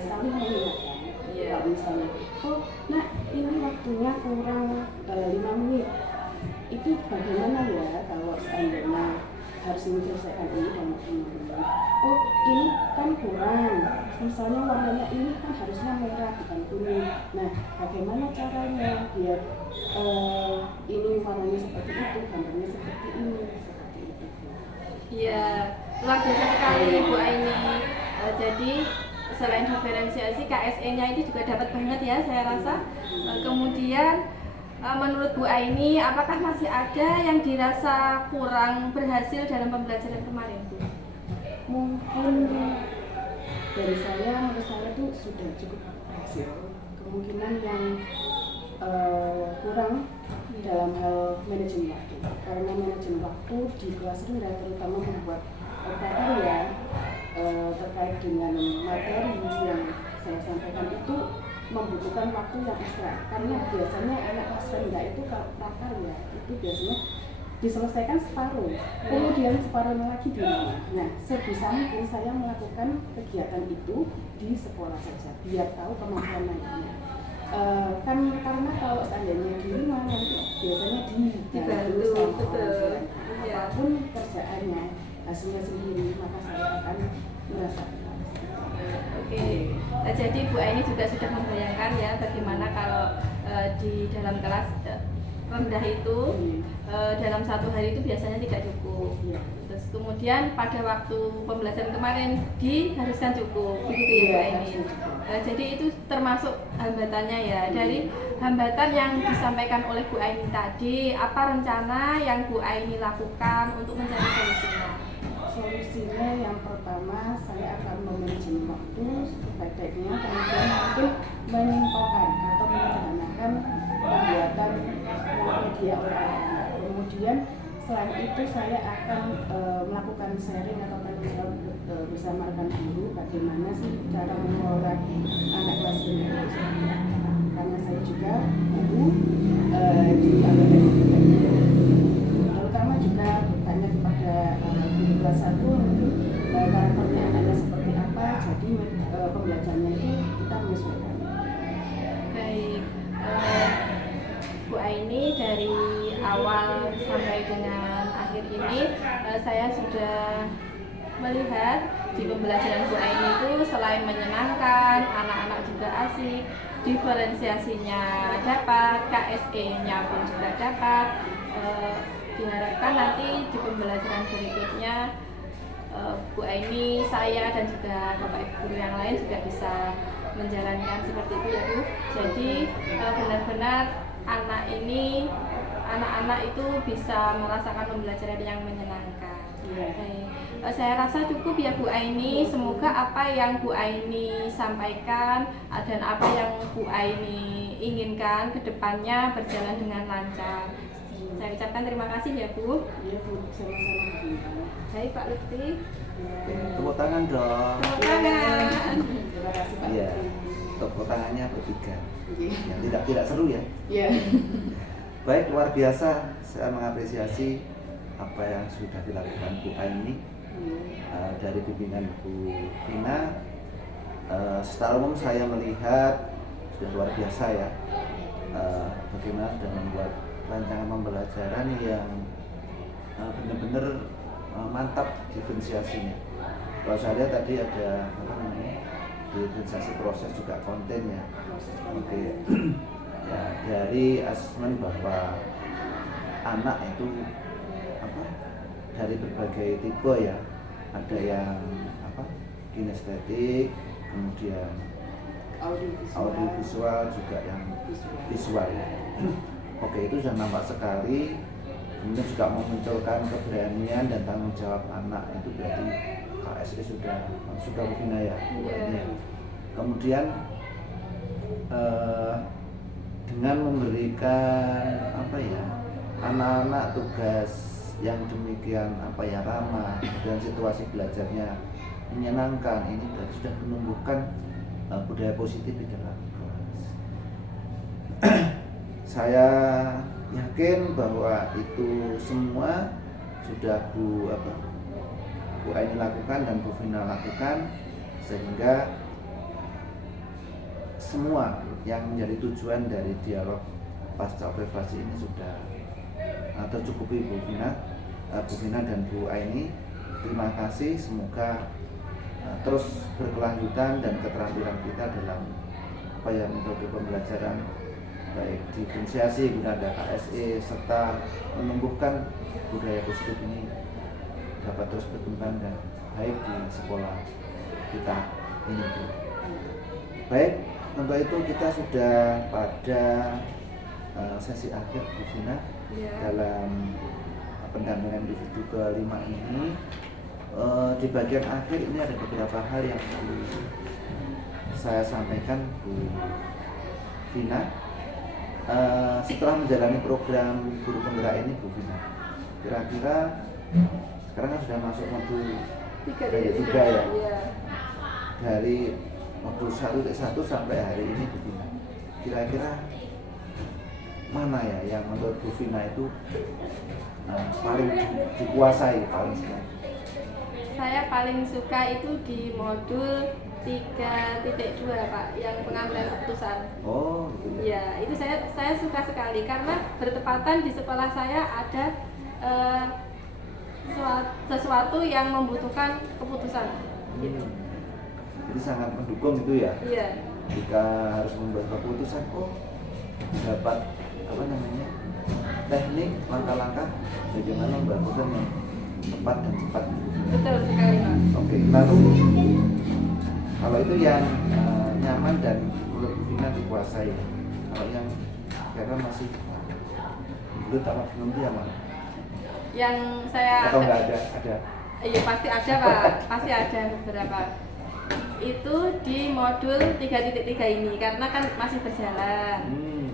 saling mengingatkan. Iya. Kalau misalnya, oh, nah ini waktunya kurang 5 menit. Itu bagaimana ya kalau seandainya harus menyelesaikan ini dalam waktu 5 menit? Oh, ini kan kurang. Misalnya warnanya ini kan harusnya merah bukan kuning. Nah, bagaimana caranya biar ini warnanya seperti itu, gambarnya seperti ini, seperti itu. Iya, luar biasa sekali Bu Aini. Jadi selain diferensiasi, KSE-nya itu juga dapat banget ya saya rasa. Kemudian menurut Bu Aini, apakah masih ada yang dirasa kurang berhasil dalam pembelajaran kemarin, Bu? Mungkin dari saya, menurut saya itu sudah cukup berhasil. Kemungkinan yang kurang dalam hal manajemen waktu, karena manajemen waktu di kelas rendah terutama membuat prakarya terkait dengan materi yang saya sampaikan itu membutuhkan waktu yang ekstra, karena biasanya anak kelas rendah itu kalau prakarya itu biasanya diselesaikan separuh, kemudian separuh lagi di rumah. Nah, sebisa mungkin saya melakukan kegiatan itu di sekolah saja, biar tahu kemampuan mainnya. Kan karena kalau seandainya di rumah nanti biasanya dibantu sama orang tua. Apapun kerjaannya, hasilnya sendiri, maka saya akan merasa Oke, jadi Bu Aini juga sudah membayangkan ya bagaimana kalau di dalam kelas rendah itu dalam satu hari itu biasanya tidak cukup. Terus kemudian pada waktu pembelajaran kemarin diharuskan cukup, begitu ya Bu Aini. Jadi itu termasuk hambatannya ya. Dari hambatan yang disampaikan oleh Bu Aini tadi, apa rencana yang Bu Aini lakukan untuk mencari solusinya? Solusinya yang pertama saya akan memanajemen waktu sebaik-baiknya, kemudian mungkin menyimpulkan atau menyederhanakan kegiatan media oleh anak-anak. Kemudian selain itu saya akan melakukan sharing atau tanya jawab bersama rekan guru bagaimana sih cara mengelola anak kelas ini, karena saya juga guru di anggota terutama juga bertanya kepada guru kelas 1 mungkin karakternya anaknya seperti apa, jadi pembelajarannya itu kita menyesuaikan. Baik, Bu Aini, dari awal sampai dengan akhir ini saya sudah melihat di pembelajaran Bu Aini itu selain menyenangkan, anak-anak juga asik, diferensiasinya dapat, KSE-nya pun juga dapat. Diharapkan nanti di pembelajaran berikutnya Bu Aini, saya dan juga Bapak Ibu guru yang lain juga bisa menjalankan seperti itu ya Bu. Jadi benar-benar anak-anak itu bisa merasakan pembelajaran yang menyenangkan. Saya rasa cukup ya Bu Aini. Semoga apa yang Bu Aini sampaikan dan apa yang Bu Aini inginkan ke depannya berjalan dengan lancar. Saya ucapkan terima kasih ya Bu. Iya Bu, sama-sama. Baik Pak Lutfi. Tepuk tangan dong. Tepuk tangan. Terima kasih Pak. Iya, tepuk tangannya bertiga. Yang tidak seru ya. Iya. Baik, luar biasa. Saya mengapresiasi apa yang sudah dilakukan Bu Aini dari bimbingan Bu Vina. Secara umum saya melihat sudah luar biasa ya, bagaimana sudah membuat rancangan pembelajaran yang benar-benar mantap diferensiasinya. Kalau saya lihat tadi ada diferensiasi proses juga kontennya. Oke. Ya, dari asesmen bahwa anak itu dari berbagai tipe ya, ada yang kinestetik, kemudian audiovisual juga yang visual. Oke, itu sudah nampak sekali. Kemudian juga memunculkan keberanian dan tanggung jawab anak, itu berarti KSE sudah berguna ya. Kemudian dengan memberikan anak-anak tugas yang demikian ramah dan situasi belajarnya menyenangkan, ini sudah menumbuhkan budaya positif di dalam kelas. Saya yakin bahwa itu semua sudah Bu Aini lakukan dan Bu Vina lakukan, sehingga semua yang menjadi tujuan dari dialog pasca observasi ini sudah tercukupi Bu Vina dan Bu Aini. Terima kasih, semoga terus berkelanjutan dan keterampilan kita dalam metode pembelajaran baik diferensiasi, Gunada KSE, serta menumbuhkan budaya positif ini dapat terus berkembang dan baik di sekolah kita ini, Bu. Baik, untuk itu kita sudah pada sesi akhir, Bu Vina, dalam pendampingan individu ke-5 ini. Di bagian akhir ini ada beberapa hal yang perlu saya sampaikan, Bu Vina. Setelah menjalani program guru penggerak ini, Bu Vina, kira-kira sekarang kan sudah masuk modul 3 ya, dari modul 1 sampai hari ini, Bu Vina, kira-kira mana ya yang menurut Bu Vina itu paling dikuasai, paling sekali? Saya paling suka itu di modul 3.2 Pak, yang pengambilan keputusan. Oh, gitu. Ya, itu saya suka sekali karena bertepatan di sekolah saya ada sesuatu yang membutuhkan keputusan. Gitu. Jadi sangat mendukung itu ya. Iya. Jika harus membuat keputusan, dapat teknik, langkah-langkah bagaimana membuat keputusan yang tepat dan cepat. Betul sekali Pak. Oke, lalu kalau itu yang nyaman dan menurut Bu Vina dikuasai, kalau yang karena masih belum belum dia mana? Yang saya Atau nggak ada? Iya pasti ada Pak, pasti ada beberapa. Itu di modul 3.3 ini karena kan masih berjalan.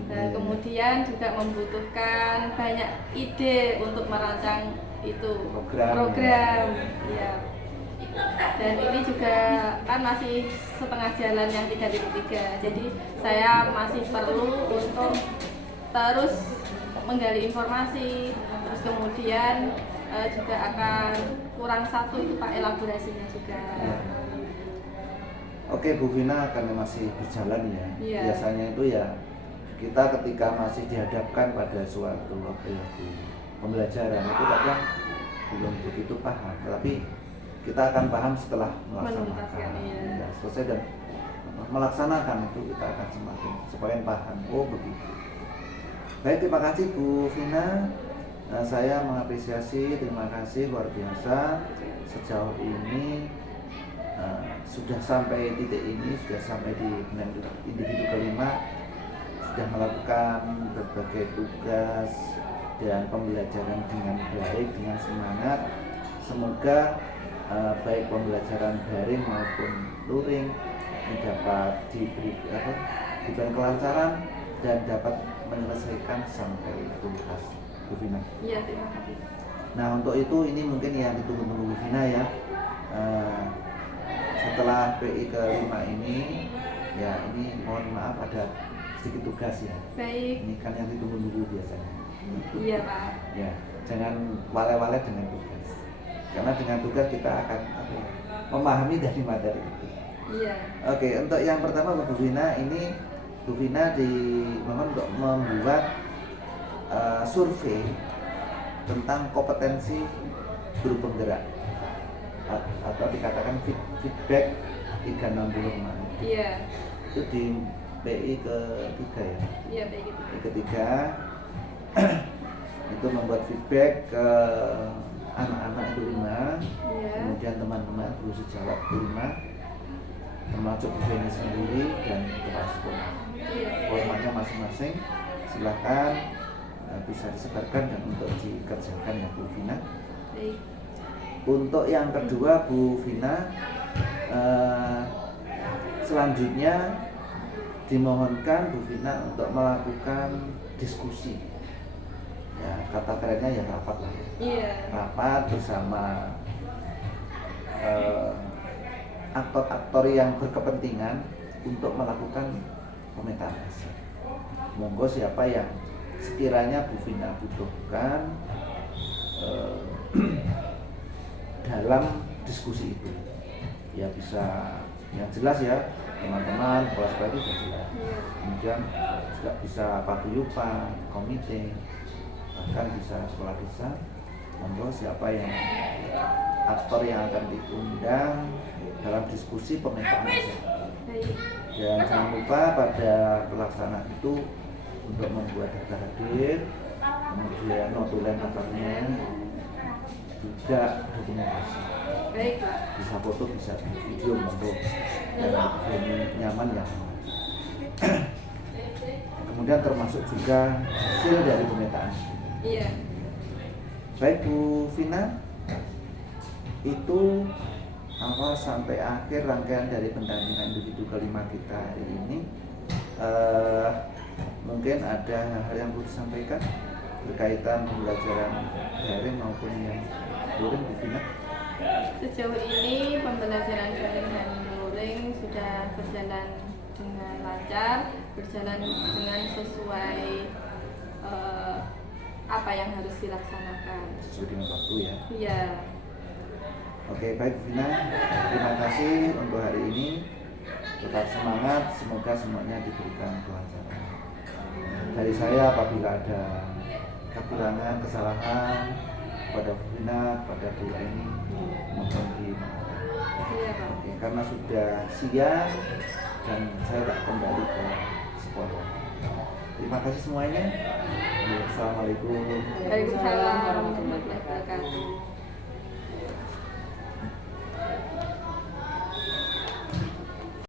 Nah, kemudian juga membutuhkan banyak ide untuk merancang itu program. Iya. Dan ini juga kan masih setengah jalan yang 3.3. Jadi saya masih perlu untuk terus menggali informasi, terus kemudian juga akan kurang satu itu Pak, elaborasinya juga. Oke, Bu Vina, karena masih berjalan ya. Iya. Biasanya itu ya kita ketika masih dihadapkan pada suatu pembelajaran itu kadang belum begitu paham, tapi kita akan paham setelah melaksanakan. Iya. Ya, selesai dan melaksanakan itu kita akan semakin paham. Oh begitu. Baik, terima kasih Bu Vina. Saya mengapresiasi, terima kasih luar biasa sejauh ini sudah sampai titik ini, sudah sampai di individu ke-5, sudah melakukan berbagai tugas dan pembelajaran dengan baik, dengan semangat. Semoga baik pembelajaran daring maupun luring ini dapat diberikan kelancaran dan dapat menyelesaikan sampai tuntas, Bu Vina. Iya, terima kasih. Nah, untuk itu ini mungkin yang ditunggu-tunggu Bu Vina ya. Setelah PI ke-5 ini, ya ini mohon maaf ada sedikit tugas ya. Baik. Ini kan yang ditunggu-tunggu biasanya. Iya Pak. Ya, jangan wale-wale dengan tugas. Karena dengan tugas kita akan memahami dari materi itu. Iya. Oke, untuk yang pertama Bu Vina, ini Bu Vina dimohon untuk membuat survei tentang kompetensi guru penggerak atau dikatakan feedback 360. Iya. Itu di PI ke-3 ya. Iya, baik itu. PI ke-3 itu membuat feedback ke anak-anak itu 5, Iya. kemudian teman-teman guru sejawat itu 5, termasuk Bu Vina sendiri dan kepala sekolah. Iya. Formatnya masing-masing, silahkan bisa disebarkan dan untuk dikerjakan ya Bu Vina. Baik. Untuk yang kedua Bu Vina, selanjutnya dimohonkan Bu Vina untuk melakukan diskusi. Ya, kata kerennya ya rapat lah. Iya. Rapat bersama aktor-aktor yang berkepentingan untuk melakukan pemetaan aset. Monggo siapa yang sekiranya Bu Vina butuhkan dalam diskusi itu, ya bisa yang jelas ya teman-teman kelas itu sudah jelas. Kemudian juga bisa paguyuban, komite, bahkan bisa sekolah desa. Monggo siapa yang aktor yang akan diundang dalam diskusi pemetaan aset. Baik. Dan jangan lupa pada pelaksanaan itu untuk membuat data hadir, kemudian notulen apartemen, juga dokumentasi. Baik, Pak. Bisa foto, bisa video, untuk yang nyaman ya. Kemudian termasuk juga hasil dari pemetaan. Iya. Baik Bu Vina, itu awal sampai akhir rangkaian dari pendampingan individu kelima kita hari ini. Mungkin ada hal-hal yang perlu disampaikan berkaitan pembelajaran daring maupun yang luring, Bu Vina. Sejauh ini pembelajaran daring dan luring sudah berjalan dengan lancar, berjalan dengan sesuai apa yang harus dilaksanakan. Sesuai dengan waktu ya. Iya. Oke, baik Bu Vina, terima kasih untuk hari ini. Tetap semangat, semoga semuanya diberikan kelancaran. Dari saya apabila ada kekurangan, kesalahan pada Bu Vina, pada Bu ini, mohon dimaafkan. Iya, Pak. Oke, karena sudah siang dan saya tak kembali ke sekolah. Terima kasih semuanya. Assalamualaikum. Waalaikumsalam warahmatullahi wabarakatuh.